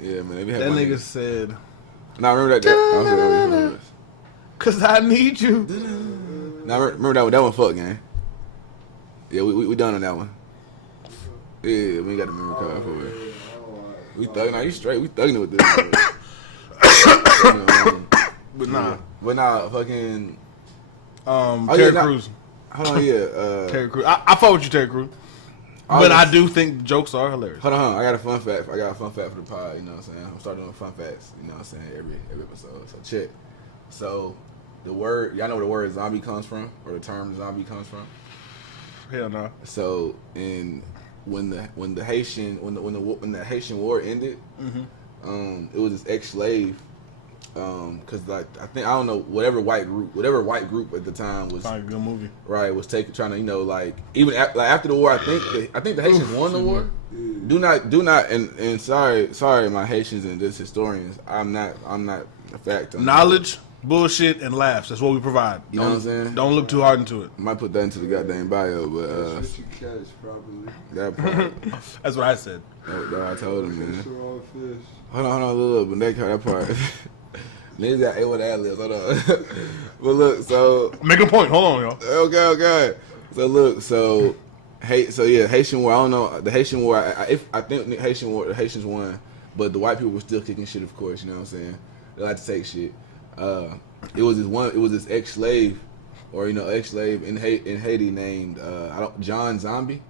Yeah, man. That nigga said. Nah, remember that? Cause I need you. Nah, remember that one? That one fuck, gang. Yeah, we done on that one. Yeah, we ain't got the memory card for it. We thugging. Nah, you straight. We thugging it with this. But nah, fucking. Terry Crews. Hold on, yeah. Terry Crews. I fuck with you, Terry Crews. But I do think the jokes are hilarious. Hold on. I got a fun fact. I got a fun fact for the pod. You know what I'm saying? I'm starting doing fun facts. You know what I'm saying? Every episode. So check. So the word, y'all know where the word zombie comes from, or the term zombie comes from? Hell no. So when the Haitian war ended, it was this ex-slave. Cause like I don't know whatever white group at the time was Probably a good movie. Right, was trying to like even after the war. I think the Haitians won the war. Do not and sorry my Haitians and this historians. I'm not a fact. Knowledge, bullshit, and laughs. That's what we provide. You know what I'm saying? Don't look too hard into it. Might put that into the goddamn bio, but That's what you catch, probably. that part. That's what I said. that I told him, man. Catch the wrong fish. Hold on, look, but that part. Niggas got A with ad-libs, hold on. But look, so Make a point. Hold on, y'all. Okay. So look, Haitian war. I don't know the Haitian war. I think the Haitians won, but the white people were still kicking shit. Of course, you know what I'm saying. They like to take shit. It was this ex-slave, or ex-slave in Haiti named John Zombie.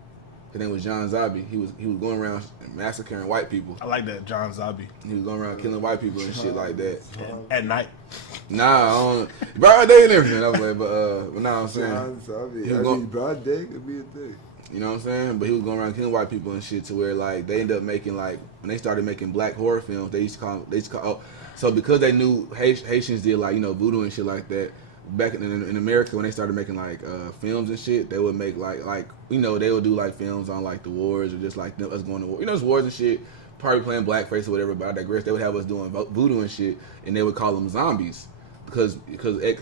His name was John Zombie. He was going around massacring white people. I like that, John Zombie. He was going around killing white people and shit like that. At night. Nah, I don't, broad day and everything. I was like, but nah, I'm saying. Broad day could be a thing. You know what I'm saying? But he was going around killing white people and shit to where like they ended up making like when they started making black horror films, they used to call so because they knew Haitians did like voodoo and shit like that. Back in America, when they started making like films and shit, they would make like they would do like films on like the wars or just like us going to war. There's wars and shit. Probably playing blackface or whatever. But I digress. They would have us doing voodoo and shit, and they would call them zombies because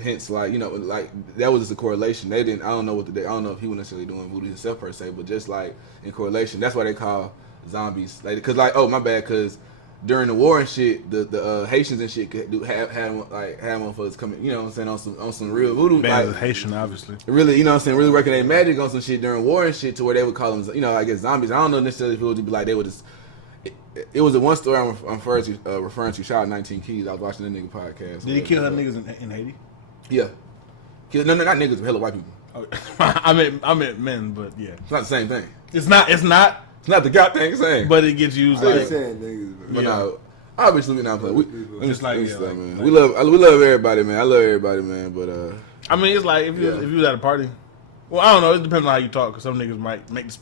hence like like that was just a correlation. They didn't. I don't know if he was necessarily doing voodoo himself per se, but just like in correlation, that's why they call zombies. Like because like my bad because. During the war and shit, the Haitians and shit had motherfuckers coming, you know what I'm saying, on some real voodoo. Bands like, Haitian, obviously. Really, you know what I'm saying, really working their magic on some shit during war and shit to where they would call them, I guess zombies. I don't know necessarily if it would be like they would just. It was the one story I'm referring to. Shout out 19 Keys. I was watching that nigga podcast. Did he kill her niggas in Haiti? Yeah. No, not niggas, but hella white people. Oh, I meant men, but yeah. It's not the same thing. It's not. It's not the goddamn same. But it gets used I like. ain't saying niggas, But no, obviously we not playing. Just like, man. We love everybody, man. I love everybody, man. But I mean, it's like if you was at a party. Well, I don't know. It depends on how you talk. Because some niggas might make the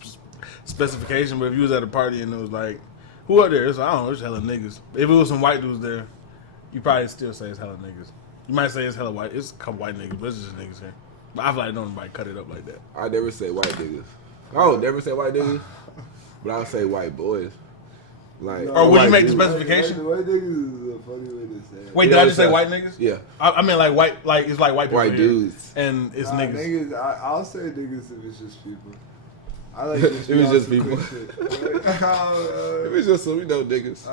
specification. But if you was at a party and it was like, who are there? It's like, I don't know. It's hella niggas. If it was some white dudes there, you probably still say it's hella niggas. You might say it's hella white. It's a couple white niggas, but it's just niggas here. But I feel like nobody cut it up like that. I never say white niggas. I would never say white niggas. But I'll say white boys. Like, or would you make the White specification? niggas is a funny way to say it. Wait, did I just say white niggas? Yeah. I mean like white, like it's like white people White here, dudes. and it's niggas. I'll say niggas if it's just people. I like just If it's just people. If If it's just some, niggas.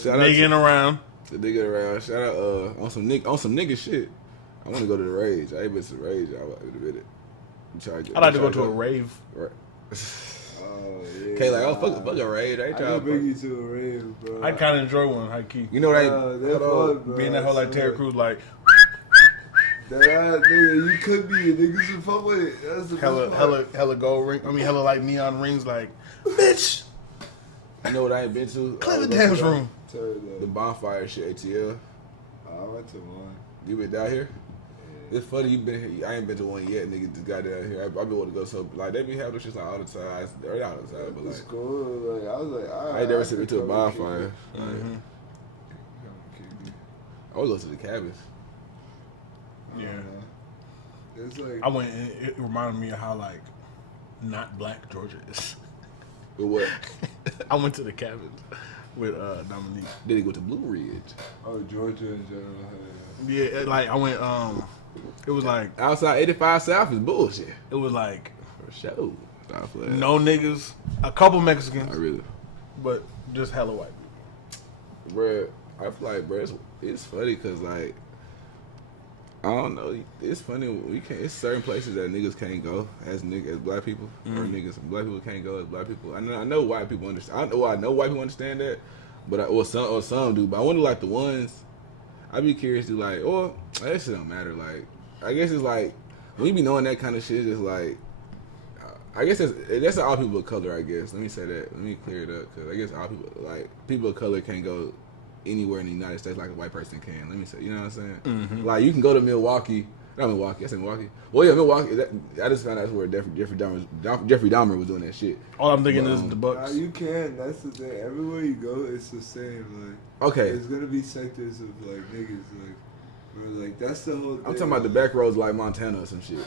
Shout out Nigga around. the nigga around. Shout out on some nigga shit. I want to go to the Rage. I ain't been to the Rage. I want to visit. I'd like to go to a rave. Right. Oh, yeah. Okay, like, fuck a rave. I ain't I trying can bring to. you to a rave, bro. I'd kind of enjoy one, high key. You know what I They're fun, bro. Being that whole like I Terry swear. Crews, like That nigga, you could be a nigga should fuck with it. That's the best part. hella gold ring. I mean, hella like neon rings, like bitch. You know what I ain't been to? Clever dance room. Turn The up. bonfire shit, ATL. I went to one. You been down here? It's funny you been here. I ain't been to one yet, nigga. Just got down here. I been wanting to go so like they be having shit like all the time. Or not all the time, but It's like cool. Like I was like, all right. I ain't never seen me to a come bonfire. kick Like, it. Come kick it. I would go to the cabins. Yeah. It's like I went. And it reminded me of how like not black Georgia is. But what? I went to the cabins with Dominique. Then he go to Blue Ridge. oh Georgia in general. Yeah, like I went. It was like Outside 85 South is bullshit. it was like For sure. Stop playing. no niggas, a couple Mexicans, Not really. but just hella white. Bruh, I feel like, bruh, it's funny because, like, I don't know. It's funny. We can't. It's certain places that niggas can't go as black people, or niggas black people can't go as black people. I know white people understand. I know white people understand that, but or some do. But I wonder like the ones. I'd be curious to like, that shit don't matter. Like, I guess it's like when you be knowing that kind of shit, it's like, I guess that's all people of color. I guess let me say that. Let me clear it up because I guess all people of color can't go anywhere in the United States like a white person can. Let me say, you know what I'm saying? Mm-hmm. Like you can go to Milwaukee. Not Milwaukee. I said Milwaukee. Well, yeah, Milwaukee. I just found out that's where Jeffrey Dahmer was doing that shit. All I'm thinking is the Bucks. You can. That's the thing. Everywhere you go, it's the same. Like, Okay. there's gonna be sectors of like niggas where that's the whole thing. I'm talking about the back roads like Montana or some shit.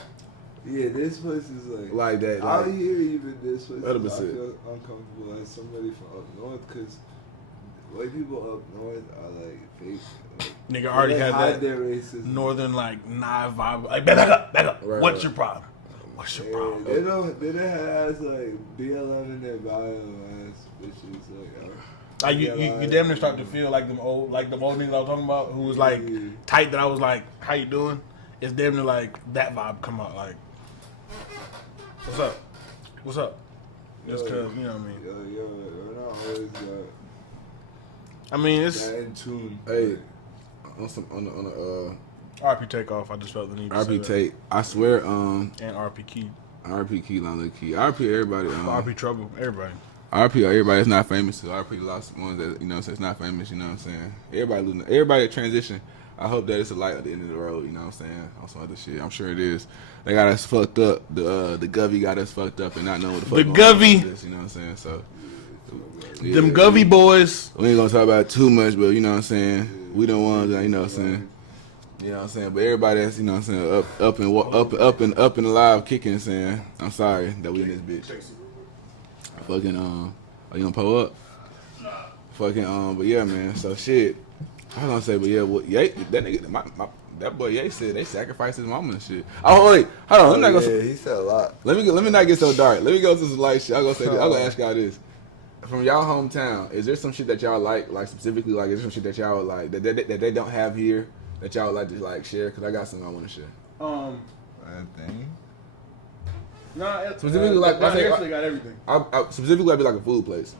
Yeah, this place is like that. Out Like, here, even this place, I 100%. feel uncomfortable as somebody from up north because white people up north are like fake. Nigga already had that their racism. northern like knife vibe. Like back up. Right, What's right. your problem? What's your problem? They don't have like BLM in their bio ass bitches Like you damn near start to feel like them old niggas I was talking about who was like tight that I was like, how you doing? It's damn near like that vibe come out like, what's up? Just cause you know what I mean. We're not always I mean it's that in tune. hey, on the RP takeoff. I just felt the need to say RP that. take. I swear, And RP key, RP key, long key. RP everybody. RP trouble, everybody. RP everybody that's not famous. So RP lost ones that that's not famous. You know what I'm saying? Everybody losing. Everybody at transition. I hope that it's a light at the end of the road. You know what I'm saying? On some other shit. I'm sure it is. They got us fucked up. The Govy got us fucked up and not knowing what the fuck. The going on Govy. with this, you know what I'm saying? So. Yeah, Them Govy boys. We ain't gonna talk about it too much, but you know what I'm saying. We don't want that, you know what I'm saying. You know what I'm saying. But everybody that's you know what I'm saying up and alive, kicking, saying I'm sorry that we in this bitch. Fucking are you gonna pull up? Fucking but yeah, man. So shit. I was gonna say, but yeah, Ye, that nigga, that boy Ye said they sacrificed his mama and shit. Oh wait, hold on. I'm not gonna. He said a lot. Let me not get so dark. Let me go to some light shit. I'm gonna ask y'all this. From y'all hometown, is there some shit that y'all like specifically, like, is there some shit that y'all would like that they don't have here that y'all would like to like share? Cause I got something I want to share. That thing. Nah, Specifically, like, I say, actually got everything. I specifically, I'd be like a food place,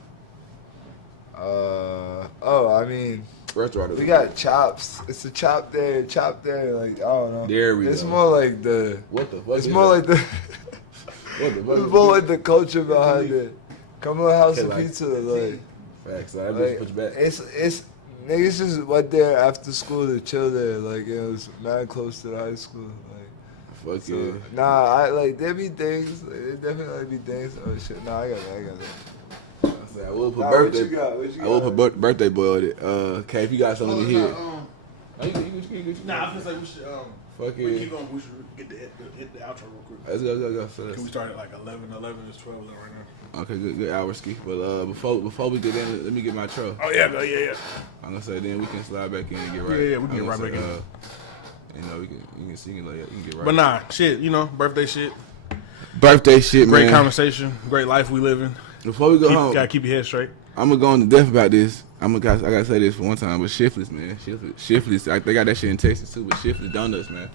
I mean, restaurant. we got chops. It's a chop there. Like, I don't know. There we It's go. more like the. What the fuck? It's more like the. What the fuck? It's more like the culture behind it. Come to a house Okay, of like, pizza, like. Facts. So I just Like, put you back. it's niggas just went there after school to chill there. Like, it was mad close to the high school. Like, Fuck so, yeah. nah, I like there be things. Like, there definitely be things. Oh shit, nah, I got that. I will put Nah, birthday. What you got? I will put birthday boy on it. Okay, if you got something to hear. Nah, I feel like we should Fuck we yeah. keep going. We should hit the outro real quick. Let's go. So Can we start at like 11? 11 is 12 right now. okay, good hour ski. But before we get in, let me get my truck. Oh yeah. I'm gonna say then we can slide back in and get right. Yeah, we can I'm get gonna right back You know, you can see it like you can get right. But nah, shit. You know, birthday shit. Birthday shit, Great man. conversation. Great life we living. Before we go home, Gotta keep your head straight. I'm gonna go into depth about this. I gotta say this for one time, but Shiftless, man. Shiftless. They got that shit in Texas too, but Shiftless Donuts, man.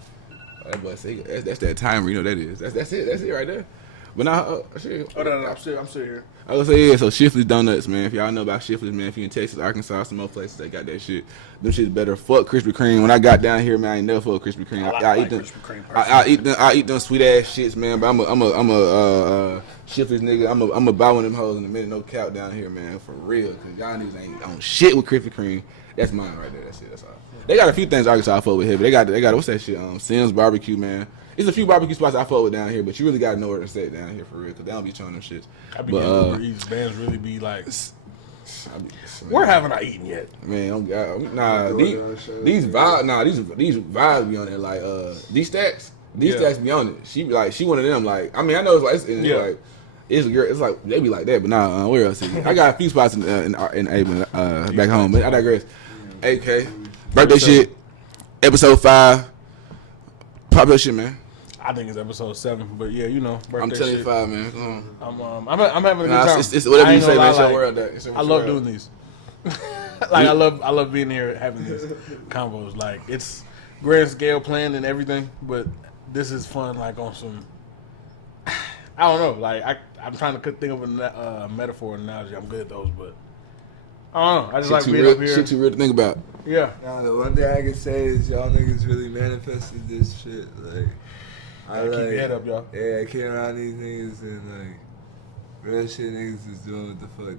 That boy say that's that timer, you know that is. That's it right there. But now, shit. Oh no, I'm still here. I was say yeah. So Shiftless Donuts, man. If y'all know about Shiftless, man, if you in Texas, Arkansas, some more places, they got that shit. Them shit's better. Fuck Krispy Kreme. When I got down here, man, I ain't never fuck Krispy Kreme. I eat them. Krispy Kreme I eat them sweet ass shits, man. But I'm a Shiftless nigga. I'm a buy one of them hoes in a minute. No cap down here, man, for real. Cause y'all niggas ain't on shit with Krispy Kreme. That's mine right there. That's it. That's all. They got a few things Arkansas I fuck with here, but they got what's that shit? Sims Barbecue, man. There's a few barbecue spots I fuck with down here, but you really gotta know where to sit down here for real, cause they don't be showing them shits. I be getting Uber Eats. Bands really be like, where haven't I eaten yet? Man, these vibes be on there like these stacks be on it. She be like she one of them like I mean I know it's like they be like that, but nah, where else is it? I got a few spots in Avon back home, but I digress. AK birthday shit, episode 5. Pop your shit, man. I think it's episode 7, but yeah, you know, birthday I'm telling shit. you 5, man. Come on. I'm having a good time. It's whatever I you ain't say, gonna man. lie, It's your like, world, that. I love doing these. Like I love being here having these combos. Like it's grand scale planned and everything, but this is fun. Like on some, I don't know. Like I'm trying to think of a metaphor analogy. I'm good at those, but I don't know. I just like being up here. Shit too real to think about. Yeah. Nah, the one thing I can say is y'all niggas really manifested this shit. Like, I keep your head up, y'all. Yeah, I came around these niggas and like real shit niggas is doing what the fuck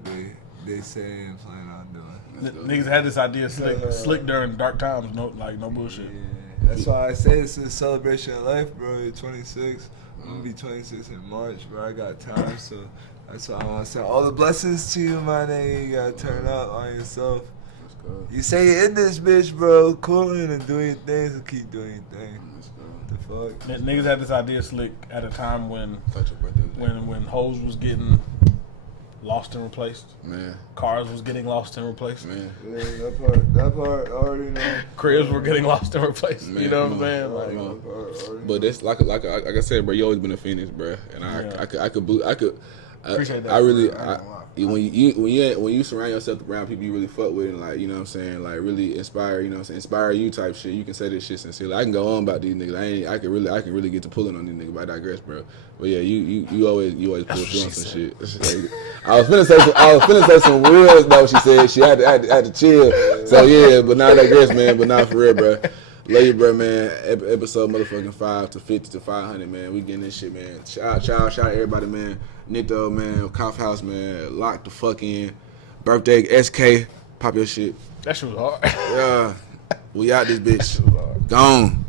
they say and plan on doing. Niggas had this idea slick during dark times. No bullshit. Yeah, that's why I say it's a celebration of life, bro. You're 26. I'm gonna be 26 in March, bro. I got time, so that's why I want to say all the blessings to you, my nigga. You gotta turn up on yourself. You say you're in this bitch, bro. Coolin' and doing your things and keep doing your thing. The fuck? Niggas had this idea slick at a time when hoes was getting lost and replaced. Man. Cars was getting lost and replaced. Yeah, that part, I already know. Cribs were getting lost and replaced. Man, you know what I'm saying? Like, but that's like I said, bro. You always been a Phoenix, bro. And I could. Appreciate that. I really, when you surround yourself around people you really fuck with and like, you know what I'm saying, like really inspire, you know what I'm saying, inspire you type shit, you can say this shit sincerely. I can go on about these niggas. I can really get to pulling on these niggas, but I digress, bro. But yeah, you always pull through on some shit. I was finna say some real though. She said she had to chill. So yeah, but now I digress, man. But now for real, bro. Love you, bro, man. Episode motherfucking 5 to 50 to 500, man. We getting this shit, man. Shout out everybody, man. Nitto, man. Coughouse, man. Lock the fuck in. Birthday SK. Pop your shit. that shit was hard. Yeah. We out this bitch. Gone.